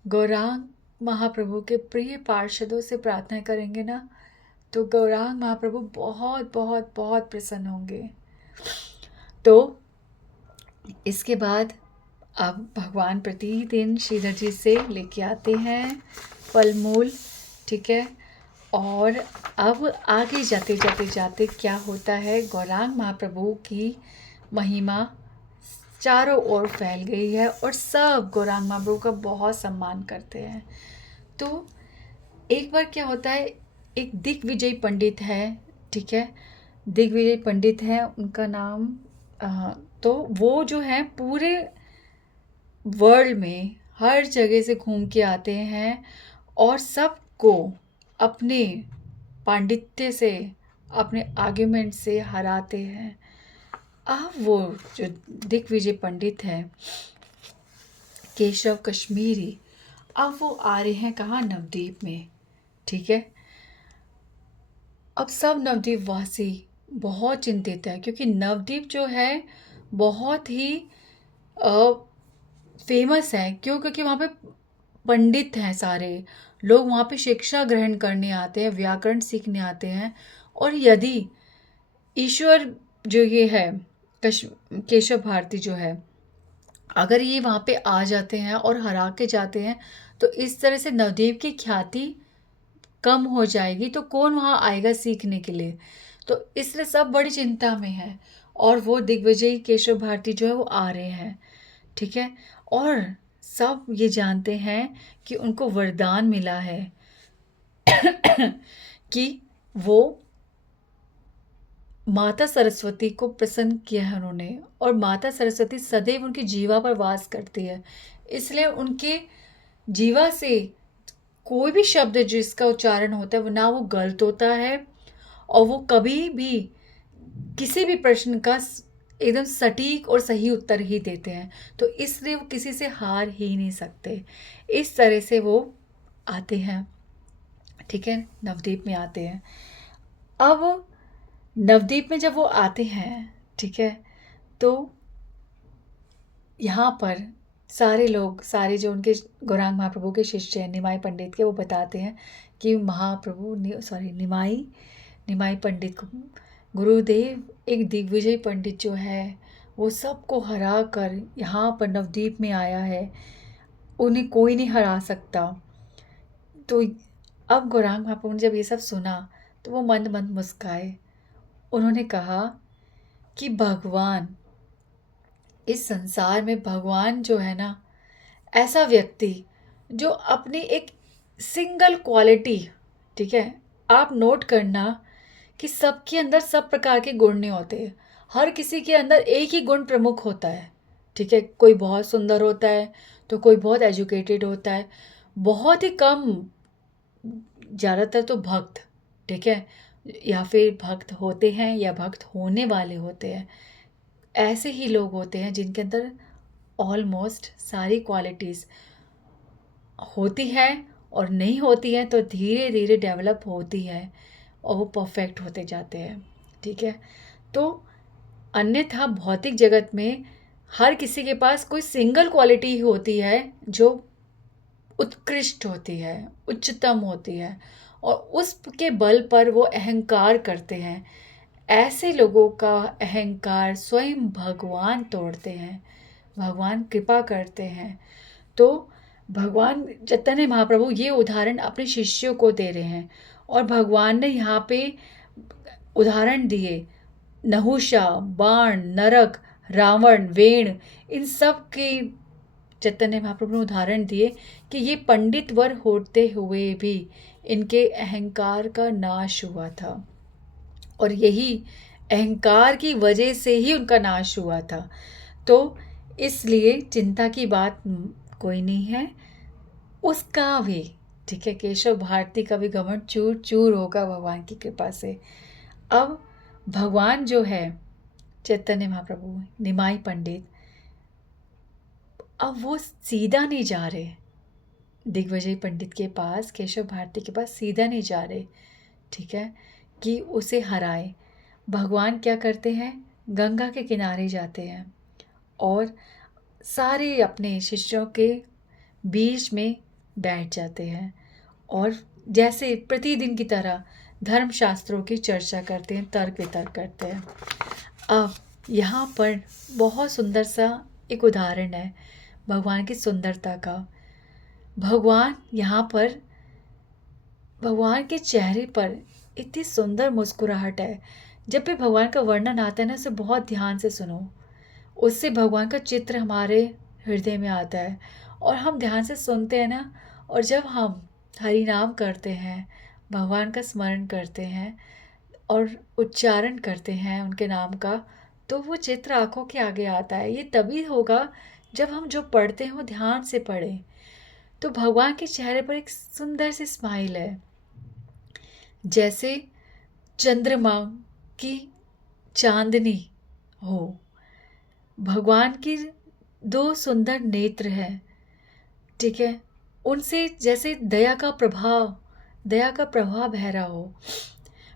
गौरांग महाप्रभु के प्रिय पार्षदों से प्रार्थना करेंगे ना, तो गौरांग महाप्रभु बहुत बहुत बहुत प्रसन्न होंगे। तो इसके बाद अब भगवान प्रतिदिन श्रीधर जी से लेके आते हैं फल मूल, ठीक है। और अब आगे जाते जाते जाते क्या होता है, गौरांग महाप्रभु की महिमा चारों ओर फैल गई है और सब गौरांग महाप्रभु का बहुत सम्मान करते हैं। तो एक बार क्या होता है, एक दिग्विजय पंडित है, ठीक है, दिग्विजय पंडित है उनका नाम। तो वो जो है पूरे वर्ल्ड में हर जगह से घूम के आते हैं और सबको अपने पांडित्य से, अपने आर्ग्यूमेंट से हराते हैं। अब वो जो दिग्विजय पंडित है, केशव कश्मीरी, अब वो आ रहे हैं कहाँ, नवद्वीप में, ठीक है। अब सब नवद्वीप वासी बहुत चिंतित है, क्योंकि नवद्वीप जो है बहुत ही फेमस है। क्यों? क्योंकि वहाँ पे पंडित हैं, सारे लोग वहाँ पे शिक्षा ग्रहण करने आते हैं, व्याकरण सीखने आते हैं। और यदि ईश्वर जो ये है केशव भारती जो है, अगर ये वहाँ पे आ जाते हैं और हरा के जाते हैं, तो इस तरह से नवद्वीप की ख्याति कम हो जाएगी, तो कौन वहाँ आएगा सीखने के लिए। तो इसलिए सब बड़ी चिंता में है, और वो दिग्विजयी केशव भारती जो है वो आ रहे हैं, ठीक है। और सब ये जानते हैं कि उनको वरदान मिला है कि वो माता सरस्वती को प्रसन्न किया है उन्होंने, और माता सरस्वती सदैव उनकी जीवा पर वास करती है। इसलिए उनके जीवा से कोई भी शब्द जिसका उच्चारण होता है वो ना वो गलत होता है, और वो कभी भी किसी भी प्रश्न का एकदम सटीक और सही उत्तर ही देते हैं। तो इसलिए वो किसी से हार ही नहीं सकते। इस तरह से वो आते हैं, ठीक है, नवद्वीप में आते हैं। अब नवद्वीप में जब वो आते हैं, ठीक है, तो यहाँ पर सारे लोग, सारे जो उनके गौरांग महाप्रभु के शिष्य हैं निमाई पंडित के, वो बताते हैं कि महाप्रभु निमाई पंडित को गुरुदेव एक दिग्विजय पंडित जो है वो सबको हरा कर यहाँ पर नवद्वीप में आया है, उन्हें कोई नहीं हरा सकता। तो अब गौरांग महाप्रभु ने जब ये सब सुना तो वो मंद मंद मुस्काए। उन्होंने कहा कि भगवान, इस संसार में भगवान जो है ना, ऐसा व्यक्ति जो अपनी एक सिंगल क्वालिटी, ठीक है, आप नोट करना कि सबके अंदर सब प्रकार के गुण नहीं होते। हर किसी के अंदर एक ही गुण प्रमुख होता है, ठीक है। कोई बहुत सुंदर होता है तो कोई बहुत एजुकेटेड होता है, बहुत ही कम, ज़्यादातर तो भक्त, ठीक है, या फिर भक्त होते हैं या भक्त होने वाले होते हैं। ऐसे ही लोग होते हैं जिनके अंदर ऑलमोस्ट सारी क्वालिटीज़ होती है, और नहीं होती है तो धीरे धीरे डेवलप होती है और वो परफेक्ट होते जाते हैं, ठीक है। तो अन्यथा भौतिक जगत में हर किसी के पास कोई सिंगल क्वालिटी ही होती है जो उत्कृष्ट होती है, उच्चतम होती है, और उसके बल पर वो अहंकार करते हैं। ऐसे लोगों का अहंकार स्वयं भगवान तोड़ते हैं, भगवान कृपा करते हैं। तो भगवान चैतन्य महाप्रभु ये उदाहरण अपने शिष्यों को दे रहे हैं, और भगवान ने यहाँ पे उदाहरण दिए, नहुषा, बाण, नरक, रावण, वेण, इन सब के चैतन्य महाप्रभु ने उदाहरण दिए कि ये पंडित वर होते हुए भी इनके अहंकार का नाश हुआ था, और यही अहंकार की वजह से ही उनका नाश हुआ था। तो इसलिए चिंता की बात कोई नहीं है उसका भी, ठीक है। केशव भारती का भी घमंड चूर चूर होगा भगवान की कृपा से। अब भगवान जो है चैतन्य महाप्रभु, निमाई पंडित, अब वो सीधा नहीं जा रहे दिग्विजय पंडित के पास, केशव भारती के पास सीधा नहीं जा रहे, ठीक है, कि उसे हराए। भगवान क्या करते हैं, गंगा के किनारे जाते हैं और सारे अपने शिष्यों के बीच में बैठ जाते हैं, और जैसे प्रतिदिन की तरह धर्मशास्त्रों की चर्चा करते हैं, तर्क वितर्क करते हैं। अब यहाँ पर बहुत सुंदर सा एक उदाहरण है भगवान की सुंदरता का। भगवान यहाँ पर, भगवान के चेहरे पर इतनी सुंदर मुस्कुराहट है। जब भी भगवान का वर्णन आता है ना, उसे बहुत ध्यान से सुनो, उससे भगवान का चित्र हमारे हृदय में आता है, और हम ध्यान से सुनते हैं ना, और जब हम हरि नाम करते हैं, भगवान का स्मरण करते हैं और उच्चारण करते हैं उनके नाम का, तो वो चित्र आंखों के आगे आता है। ये तभी होगा जब हम जो पढ़ते हैं वो ध्यान से पढ़ें। तो भगवान के चेहरे पर एक सुंदर सी स्माइल है, जैसे चंद्रमा की चांदनी हो। भगवान की दो सुंदर नेत्र हैं, ठीक है, उनसे जैसे दया का प्रभाव बह रहा हो।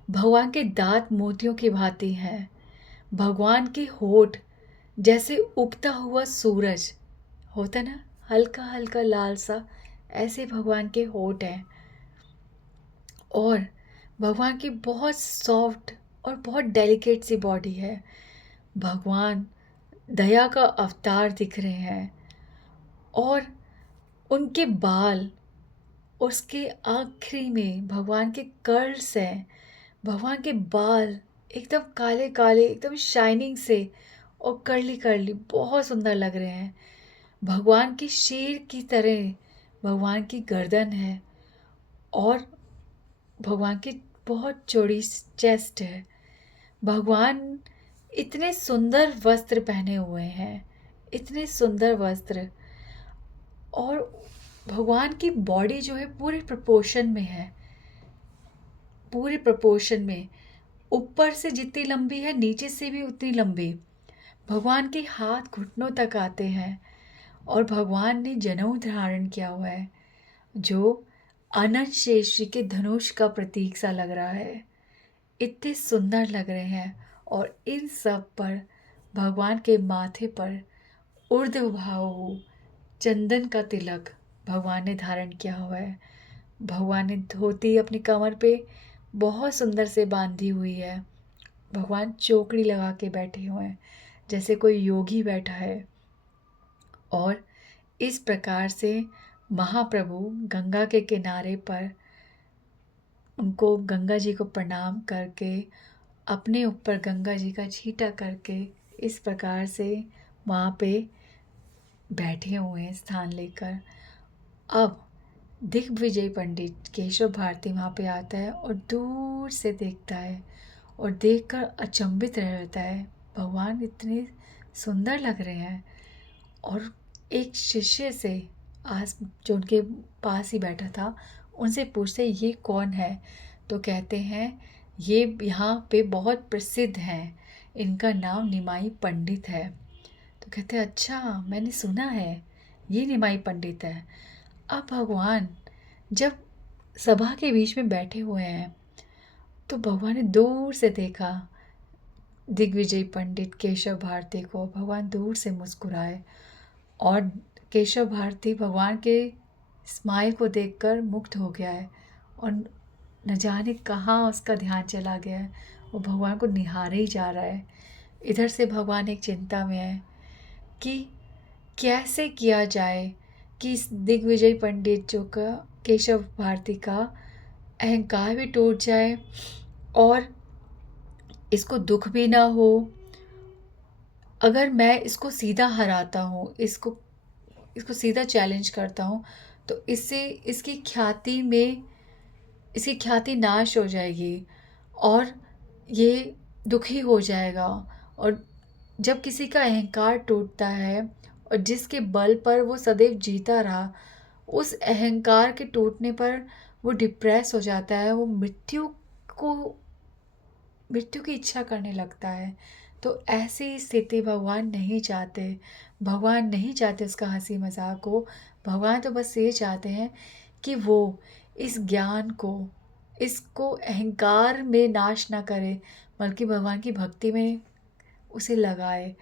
भगवान के दांत मोतियों की भांति हैं। भगवान के होठ जैसे उगता हुआ सूरज होता ना, हल्का हल्का लाल सा, ऐसे भगवान के होठ हैं। और भगवान की बहुत सॉफ्ट और बहुत डेलिकेट सी बॉडी है। भगवान दया का अवतार दिख रहे हैं, और उनके बाल, उसके आखिरी में भगवान के कर्ल्स हैं। भगवान के बाल एकदम काले काले, एकदम शाइनिंग से, और कर्ली कर्ली बहुत सुंदर लग रहे हैं। भगवान की शेर की तरह भगवान की गर्दन है, और भगवान की बहुत चौड़ी चेस्ट है। भगवान इतने सुंदर वस्त्र पहने हुए हैं, इतने सुंदर वस्त्र, और भगवान की बॉडी जो है पूरे प्रपोर्शन में है, पूरे प्रपोर्शन में, ऊपर से जितनी लंबी है नीचे से भी उतनी लंबी। भगवान के हाथ घुटनों तक आते हैं, और भगवान ने जनेऊ धारण किया हुआ है जो अनंत शेष जी के धनुष का प्रतीक सा लग रहा है। इतने सुंदर लग रहे हैं, और इन सब पर भगवान के माथे पर ऊर्ध्वभाव चंदन का तिलक भगवान ने धारण किया हुआ है। भगवान ने धोती अपनी कमर पे बहुत सुंदर से बांधी हुई है। भगवान चौकड़ी लगा के बैठे हुए हैं, जैसे कोई योगी बैठा है। और इस प्रकार से महाप्रभु गंगा के किनारे पर उनको, गंगा जी को प्रणाम करके, अपने ऊपर गंगा जी का छींटा करके, इस प्रकार से वहाँ पे बैठे हुए हैं स्थान लेकर। अब दिग्विजय पंडित केशव भारती वहाँ पे आता है और दूर से देखता है और देखकर अचंभित रह जाता है, भगवान इतने सुंदर लग रहे हैं। और एक शिष्य से आस जो उनके पास ही बैठा था उनसे पूछते ये कौन है, तो कहते हैं ये यहाँ पे बहुत प्रसिद्ध हैं, इनका नाम निमाई पंडित है। तो कहते हैं अच्छा, मैंने सुना है ये निमाई पंडित है। अब भगवान जब सभा के बीच में बैठे हुए हैं तो भगवान ने दूर से देखा दिग्विजय पंडित केशव भारती को। भगवान दूर से मुस्कुराए और केशव भारती भगवान के स्माइल को देखकर मुग्ध हो गया है और न जाने कहाँ उसका ध्यान चला गया है, वो भगवान को निहारे ही जा रहा है। इधर से भगवान एक चिंता में है कि कैसे किया जाए कि इस दिग्विजय पंडित जो का केशव भारती का अहंकार भी टूट जाए और इसको दुख भी ना हो। अगर मैं इसको सीधा हराता हूँ, इसको इसको सीधा चैलेंज करता हूँ, तो इससे इसकी ख्याति नाश हो जाएगी और ये दुखी हो जाएगा। और जब किसी का अहंकार टूटता है और जिसके बल पर वो सदैव जीता रहा, उस अहंकार के टूटने पर वो डिप्रेस हो जाता है, वो को मृत्यु की इच्छा करने लगता है। तो ऐसी स्थिति भगवान नहीं चाहते। भगवान नहीं चाहते उसका हंसी मजाक हो। भगवान तो बस ये चाहते हैं कि वो इस ज्ञान को, इसको अहंकार में नाश ना करे, बल्कि भगवान की भक्ति में उसे लगाए।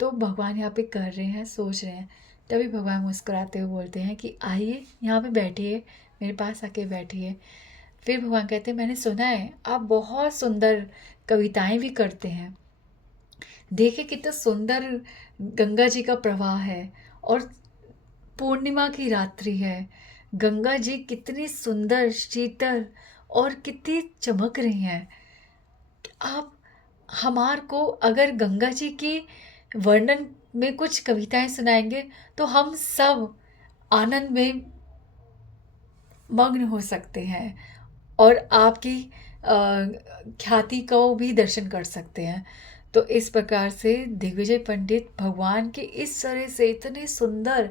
तो भगवान यहाँ पे कर रहे हैं, सोच रहे हैं। तभी भगवान मुस्कुराते हुए बोलते हैं कि आइए यहाँ पे बैठिए, मेरे पास आके बैठिए। फिर भगवान कहते हैं मैंने सुना है आप बहुत सुंदर कविताएं भी करते हैं। देखिए कितना सुंदर गंगा जी का प्रवाह है और पूर्णिमा की रात्रि है। गंगा जी कितनी सुंदर, शीतल और कितनी चमक रही हैं। आप हमार को अगर गंगा जी की वर्णन में कुछ कविताएं सुनाएंगे तो हम सब आनंद में मग्न हो सकते हैं और आपकी ख्याति को भी दर्शन कर सकते हैं। तो इस प्रकार से दिग्विजय पंडित भगवान के इस तरह से इतने सुंदर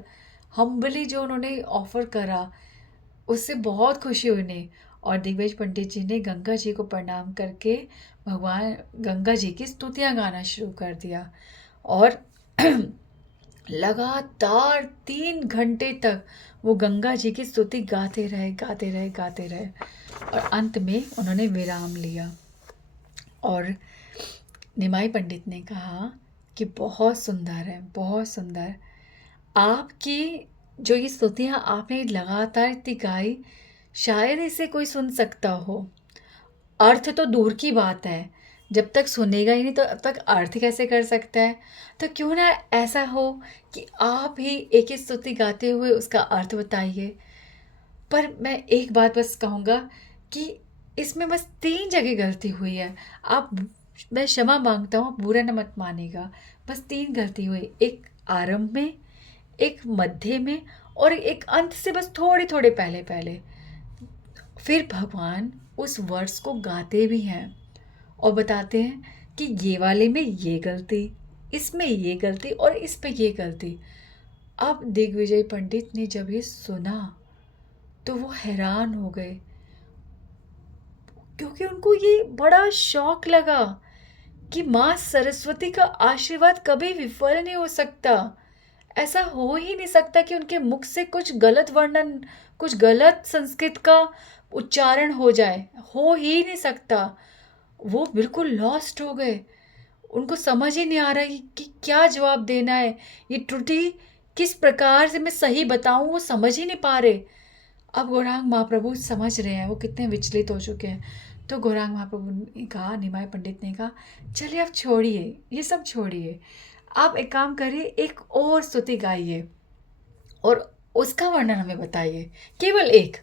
हम्बली जो उन्होंने ऑफर करा, उससे बहुत खुशी हुई उन्हें। और दिग्विजय पंडित जी ने गंगा जी को प्रणाम करके भगवान गंगा जी की स्तुतियां गाना शुरू कर दिया और लगातार 3 घंटे तक वो गंगा जी की स्तुति गाते रहे, गाते रहे, गाते रहे और अंत में उन्होंने विराम लिया। और निमाई पंडित ने कहा कि बहुत सुंदर है, बहुत सुंदर। आपकी जो ये स्तुतियाँ आपने लगातार इतनी गाई, शायद इसे कोई सुन सकता हो। अर्थ तो दूर की बात है, जब तक सुनेगा ही नहीं तो अब तक अर्थ कैसे कर सकता है। तो क्यों ना ऐसा हो कि आप ही एक ही स्तुति गाते हुए उसका अर्थ बताइए। पर मैं एक बात बस कहूँगा कि इसमें बस 3 जगह गलती हुई है। आप मैं क्षमा मांगता हूँ, आप बुरा न मत मानेगा। बस 3 गलती हुई, एक आरंभ में, एक मध्य में और एक अंत से बस थोड़े थोड़े पहले पहले। फिर भगवान उस वर्ड्स को गाते भी हैं और बताते हैं कि ये वाले में ये गलती, इसमें ये गलती और इस पे ये गलती। अब दिग्विजय पंडित ने जब ये सुना तो वो हैरान हो गए, क्योंकि उनको ये बड़ा शौक लगा कि माँ सरस्वती का आशीर्वाद कभी विफल नहीं हो सकता। ऐसा हो ही नहीं सकता कि उनके मुख से कुछ गलत वर्णन, कुछ गलत संस्कृत का उच्चारण हो ही नहीं सकता। वो बिल्कुल लॉस्ट हो गए। उनको समझ ही नहीं आ रहा कि क्या जवाब देना है, ये त्रुटि किस प्रकार से मैं सही बताऊं, वो समझ ही नहीं पा रहे। अब गौरांग महाप्रभु समझ रहे हैं वो कितने विचलित हो चुके हैं। तो गौरांग महाप्रभु ने कहा, निमाई पंडित ने कहा, चलिए आप छोड़िए, ये सब छोड़िए, आप एक काम करिए, एक और स्तुति गाइए और उसका वर्णन हमें बताइए, केवल एक।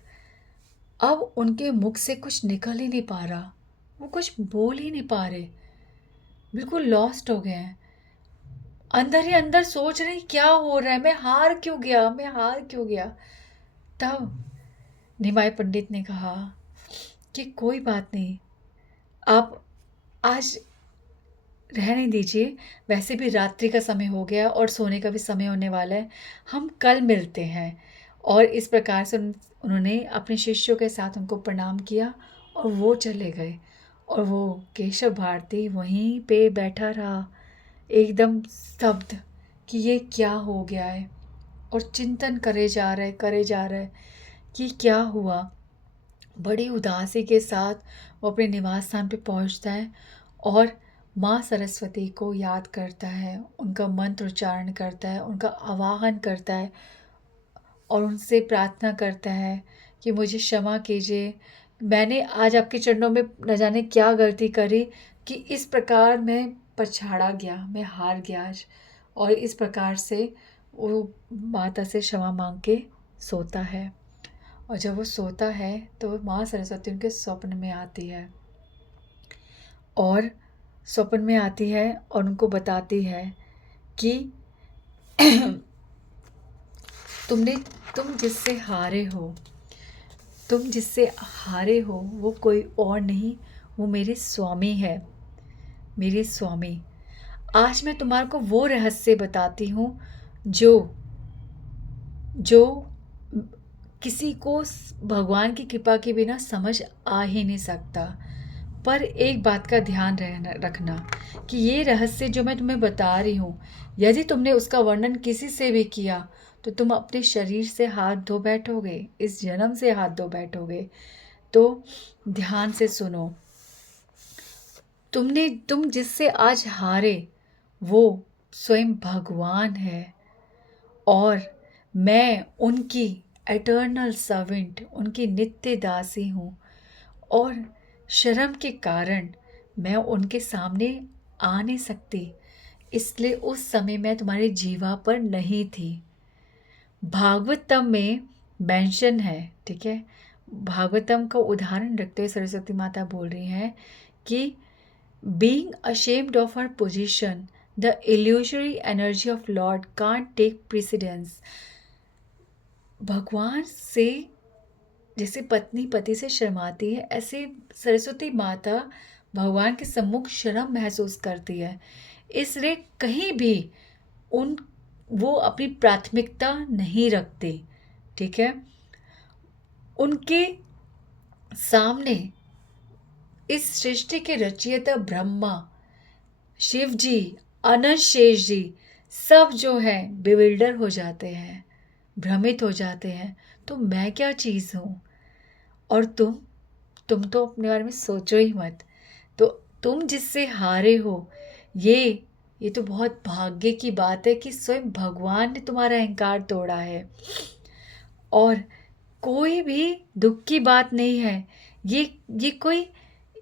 अब उनके मुख से कुछ निकल ही नहीं पा रहा, वो कुछ बोल ही नहीं पा रहे, बिल्कुल लॉस्ट हो गए हैं। अंदर ही अंदर सोच रही क्या हो रहा है, मैं हार क्यों गया, मैं हार क्यों गया। तब निमाई पंडित ने कहा कि कोई बात नहीं, आप आज रहने दीजिए, वैसे भी रात्रि का समय हो गया और सोने का भी समय होने वाला है, हम कल मिलते हैं। और इस प्रकार से उन्होंने अपने शिष्यों के साथ उनको प्रणाम किया और वो चले गए। और वो केशव भारती वहीं पे बैठा रहा, एकदम स्तब्ध कि ये क्या हो गया है, और चिंतन करे जा रहा है कि क्या हुआ। बड़ी उदासी के साथ वो अपने निवास स्थान पे पहुंचता है और माँ सरस्वती को याद करता है, उनका मंत्र उच्चारण करता है, उनका आवाहन करता है और उनसे प्रार्थना करता है कि मुझे क्षमा कीजिए, मैंने आज आपके चरणों में न जाने क्या गलती करी कि इस प्रकार मैं पछाड़ा गया, मैं हार गया आज। और इस प्रकार से वो माता से क्षमा मांग के सोता है। और जब वो सोता है तो माँ सरस्वती उनके स्वप्न में आती है, और स्वप्न में आती है और उनको बताती है कि तुमने तुम जिससे हारे हो तुम जिससे हारे हो वो कोई और नहीं, वो मेरे स्वामी है, मेरे स्वामी। आज मैं तुम्हारे को वो रहस्य बताती हूँ जो जो किसी को भगवान की कृपा के बिना समझ आ ही नहीं सकता। पर एक बात का ध्यान रखना कि ये रहस्य जो मैं तुम्हें बता रही हूँ, यदि तुमने उसका वर्णन किसी से भी किया तो तुम अपने शरीर से हाथ धो बैठोगे, इस जन्म से हाथ धो बैठोगे। तो ध्यान से सुनो। तुम जिससे आज हारे वो स्वयं भगवान है, और मैं उनकी एटर्नल सर्वेंट, उनकी नित्य दासी हूँ। और शर्म के कारण मैं उनके सामने आ नहीं सकती, इसलिए उस समय मैं तुम्हारे जीवा पर नहीं थी। भागवतम में मेंशन है, ठीक है। भागवतम का उदाहरण रखते हुए सरस्वती माता बोल रही हैं कि being ashamed of her position, the illusory energy of Lord can't take precedence। भगवान से जैसे पत्नी पति से शर्माती है, ऐसे सरस्वती माता भगवान के सम्मुख शर्म महसूस करती है, इसलिए कहीं भी उन वो अपनी प्राथमिकता नहीं रखते, ठीक है। उनके सामने इस सृष्टि के रचयिता ब्रह्मा, शिव जी, अनंत शेष जी, सब जो है बिविल्डर हो जाते हैं, भ्रमित हो जाते हैं। तो मैं क्या चीज़ हूँ, और तुम तो अपने बारे में सोचो ही मत। तो तुम जिससे हारे हो, ये तो बहुत भाग्य की बात है कि स्वयं भगवान ने तुम्हारा अहंकार तोड़ा है। और कोई भी दुख की बात नहीं है। ये ये कोई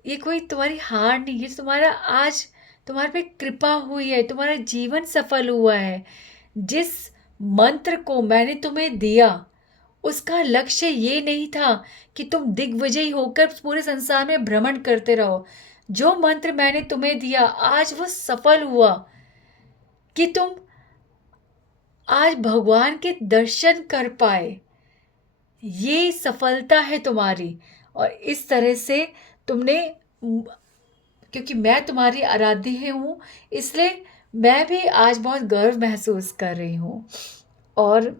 ये कोई तुम्हारी हार नहीं है, तुम्हारा आज तुम्हारे पे कृपा हुई है, तुम्हारा जीवन सफल हुआ है। जिस मंत्र को मैंने तुम्हें दिया उसका लक्ष्य ये नहीं था कि तुम दिग्विजयी होकर पूरे संसार में भ्रमण करते रहो। जो मंत्र मैंने तुम्हें दिया आज वो सफल हुआ कि तुम आज भगवान के दर्शन कर पाए। ये सफलता है तुम्हारी। और इस तरह से तुमने, क्योंकि मैं तुम्हारी आराध्य हूँ, इसलिए मैं भी आज बहुत गर्व महसूस कर रही हूँ। और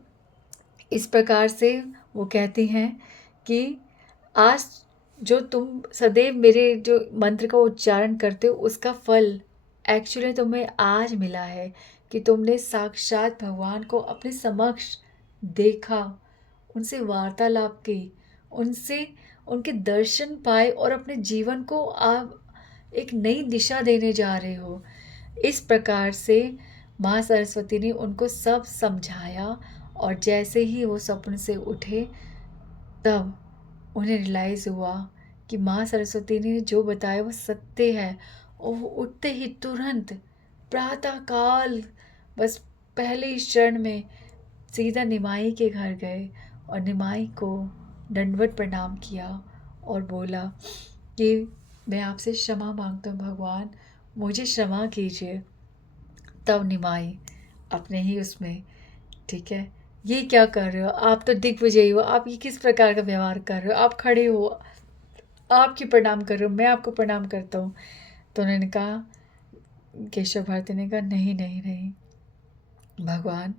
इस प्रकार से वो कहती हैं कि आज जो तुम सदैव मेरे जो मंत्र का उच्चारण करते हो उसका फल एक्चुअली तुम्हें आज मिला है कि तुमने साक्षात भगवान को अपने समक्ष देखा, उनसे वार्तालाप की, उनसे उनके दर्शन पाए और अपने जीवन को आप एक नई दिशा देने जा रहे हो। इस प्रकार से माँ सरस्वती ने उनको सब समझाया, और जैसे ही वो स्वप्न से उठे तब उन्हें रियलाइज़ हुआ कि माँ सरस्वती ने जो बताया वो सत्य है। और वो उठते ही तुरंत प्रातःकाल बस पहले ही क्षण में सीधा निमाई के घर गए और निमाई को दंडवत प्रणाम किया और बोला कि मैं आपसे क्षमा मांगता हूँ भगवान, मुझे क्षमा कीजिए। तब निमाई अपने ही उसमें, ठीक है, ये क्या कर रहे हो, आप तो दिग्विजयी हो, आप ये किस प्रकार का व्यवहार कर रहे हो, आप खड़े हो, आपकी प्रणाम कर रहे हो, मैं आपको प्रणाम करता हूँ। तो उन्होंने कहा, केशव भारती ने कहा, नहीं नहीं नहीं भगवान,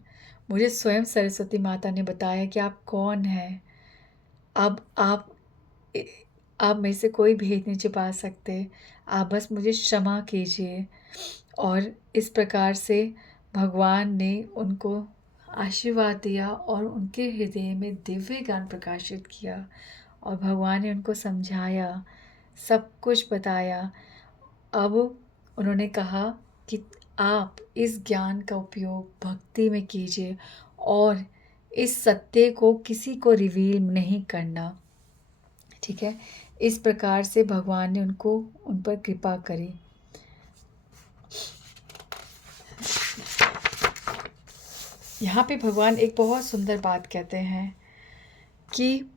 मुझे स्वयं सरस्वती माता ने बताया कि आप कौन हैं। अब आप मेरे से कोई भेद नहीं छिपा सकते, आप बस मुझे क्षमा कीजिए। और इस प्रकार से भगवान ने उनको आशीर्वाद दिया और उनके हृदय में दिव्य ज्ञान प्रकाशित किया, और भगवान ने उनको समझाया, सब कुछ बताया। अब उन्होंने कहा कि आप इस ज्ञान का उपयोग भक्ति में कीजिए और इस सत्य को किसी को रिवील नहीं करना, ठीक है। इस प्रकार से भगवान ने उन पर कृपा करी। यहाँ पे भगवान एक बहुत सुंदर बात कहते हैं कि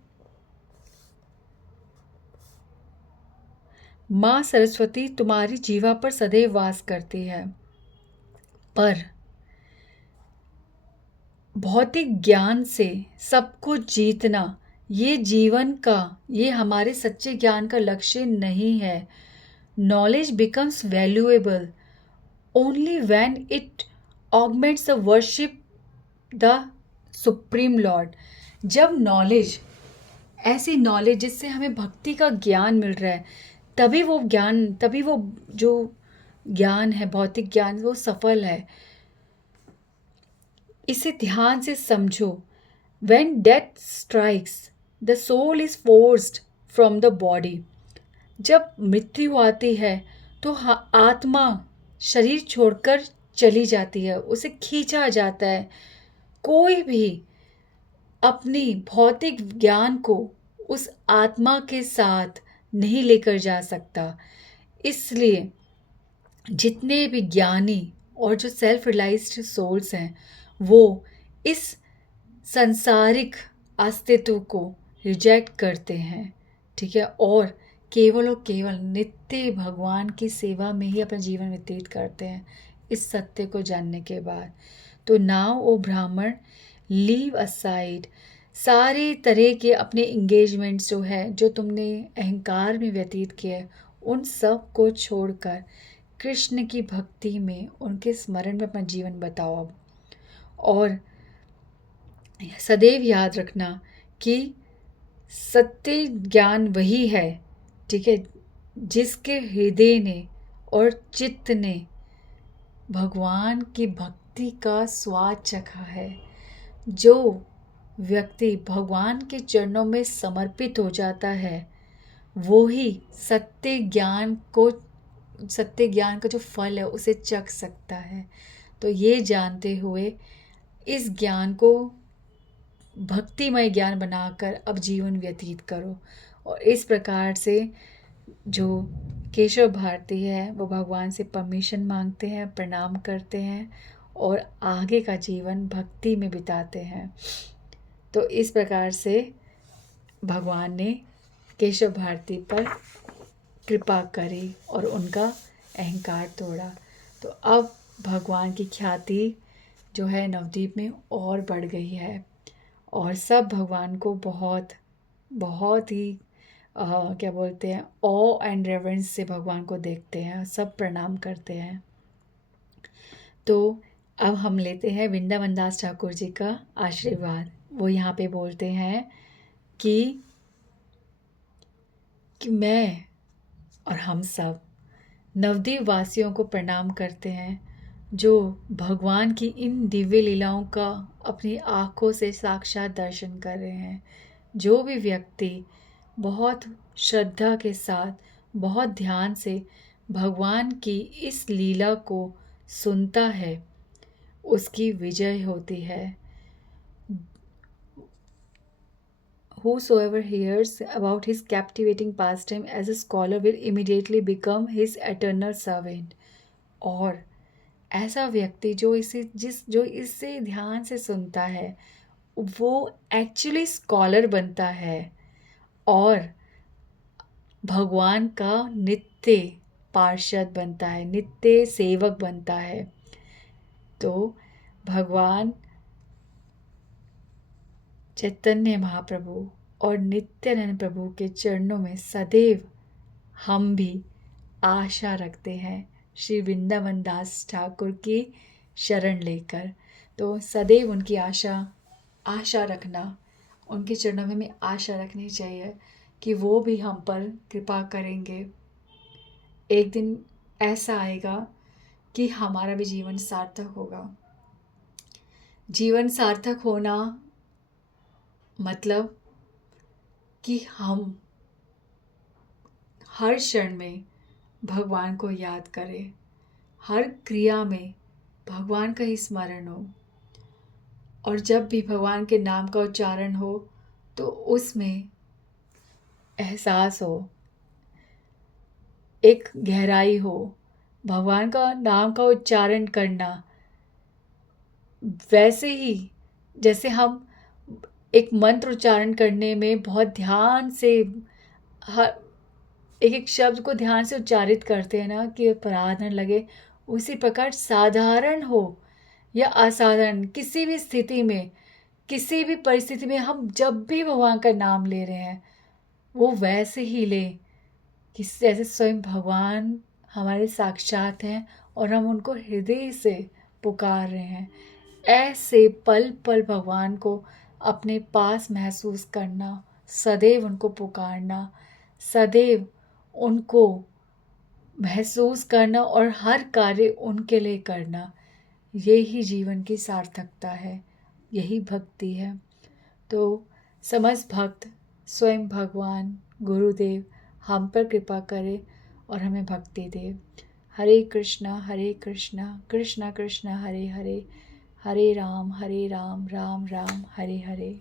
माँ सरस्वती तुम्हारी जीवा पर सदैव वास करती है, पर भौतिक ज्ञान से सब कुछ जीतना ये जीवन का, ये हमारे सच्चे ज्ञान का लक्ष्य नहीं है। Knowledge becomes valuable only when it augments the worship the supreme lord. जब नॉलेज, ऐसी नॉलेज जिससे हमें भक्ति का ज्ञान मिल रहा है, तभी वो जो ज्ञान है, भौतिक ज्ञान, वो सफल है। इसे ध्यान से समझो। When death strikes, the soul is forced from the body. जब मृत्यु आती है तो आत्मा शरीर छोड़कर चली जाती है, उसे खींचा जाता है। कोई भी अपनी भौतिक ज्ञान को उस आत्मा के साथ नहीं लेकर जा सकता। इसलिए जितने भी ज्ञानी और जो सेल्फ रियलाइज्ड सोल्स हैं, वो इस सांसारिक अस्तित्व को रिजेक्ट करते हैं, ठीक है, और केवल नित्य भगवान की सेवा में ही अपना जीवन व्यतीत करते हैं इस सत्य को जानने के बाद। तो नाउ ओ ब्राह्मण, लीव असाइड सारे तरह के अपने इंगेजमेंट्स जो है, जो तुमने अहंकार में व्यतीत किए, उन सब को छोड़कर कृष्ण की भक्ति में, उनके स्मरण में अपना जीवन बताओ अब। और सदैव याद रखना कि सत्य ज्ञान वही है, ठीक है, जिसके हृदय ने और चित्त ने भगवान की भक्ति का स्वाद चखा है। जो व्यक्ति भगवान के चरणों में समर्पित हो जाता है, वो ही सत्य ज्ञान का जो फल है उसे चख सकता है। तो ये जानते हुए इस ज्ञान को भक्तिमय ज्ञान बनाकर अब जीवन व्यतीत करो। और इस प्रकार से जो केशव भारती है, वो भगवान से परमिशन मांगते हैं, प्रणाम करते हैं और आगे का जीवन भक्ति में बिताते हैं। तो इस प्रकार से भगवान ने केशव भारती पर कृपा करी और उनका अहंकार तोड़ा। तो अब भगवान की ख्याति जो है नवद्वीप में और बढ़ गई है, और सब भगवान को बहुत बहुत ही क्या बोलते हैं, ऑ एंड रेवरेंस से भगवान को देखते हैं, सब प्रणाम करते हैं। तो अब हम लेते हैं वृंदावन दास ठाकुर जी का आशीर्वाद। वो यहाँ पे बोलते हैं कि मैं और हम सब नवद्वीप वासियों को प्रणाम करते हैं, जो भगवान की इन दिव्य लीलाओं का अपनी आँखों से साक्षात दर्शन कर रहे हैं। जो भी व्यक्ति बहुत श्रद्धा के साथ, बहुत ध्यान से भगवान की इस लीला को सुनता है, उसकी विजय होती है। Whosoever hears about his captivating pastime as a scholar will immediately become his eternal servant. और ऐसा व्यक्ति जो इससे ध्यान से सुनता है, वो एक्चुअली स्कॉलर बनता है और भगवान का नित्य पार्षद बनता है, नित्य सेवक बनता है। तो भगवान चैतन्य महाप्रभु और नित्यानंद प्रभु के चरणों में सदैव हम भी आशा रखते हैं, श्री वृंदावन दास ठाकुर की शरण लेकर। तो सदैव उनकी आशा रखना, उनके चरणों में हमें आशा रखनी चाहिए कि वो भी हम पर कृपा करेंगे। एक दिन ऐसा आएगा कि हमारा भी जीवन सार्थक होगा। जीवन सार्थक होना मतलब कि हम हर क्षण में भगवान को याद करें, हर क्रिया में भगवान का ही स्मरण हो, और जब भी भगवान के नाम का उच्चारण हो तो उसमें एहसास हो, एक गहराई हो। भगवान का नाम का उच्चारण करना वैसे ही जैसे हम एक मंत्र उच्चारण करने में बहुत ध्यान से हर एक एक शब्द को ध्यान से उच्चारित करते हैं ना, कि अपराध न लगे, उसी प्रकार साधारण हो या असाधारण, किसी भी स्थिति में, किसी भी परिस्थिति में हम जब भी भगवान का नाम ले रहे हैं वो वैसे ही लें कि जैसे स्वयं भगवान हमारे साक्षात हैं और हम उनको हृदय से पुकार रहे हैं। ऐसे पल पल भगवान को अपने पास महसूस करना, सदैव उनको पुकारना, सदैव उनको महसूस करना और हर कार्य उनके लिए करना, ये ही जीवन की सार्थकता है, यही भक्ति है। तो समस्त भक्त स्वयं भगवान गुरुदेव हम पर कृपा करे और हमें भक्ति दे। हरे कृष्णा कृष्णा कृष्णा हरे हरे, हरे राम राम राम हरे हरे।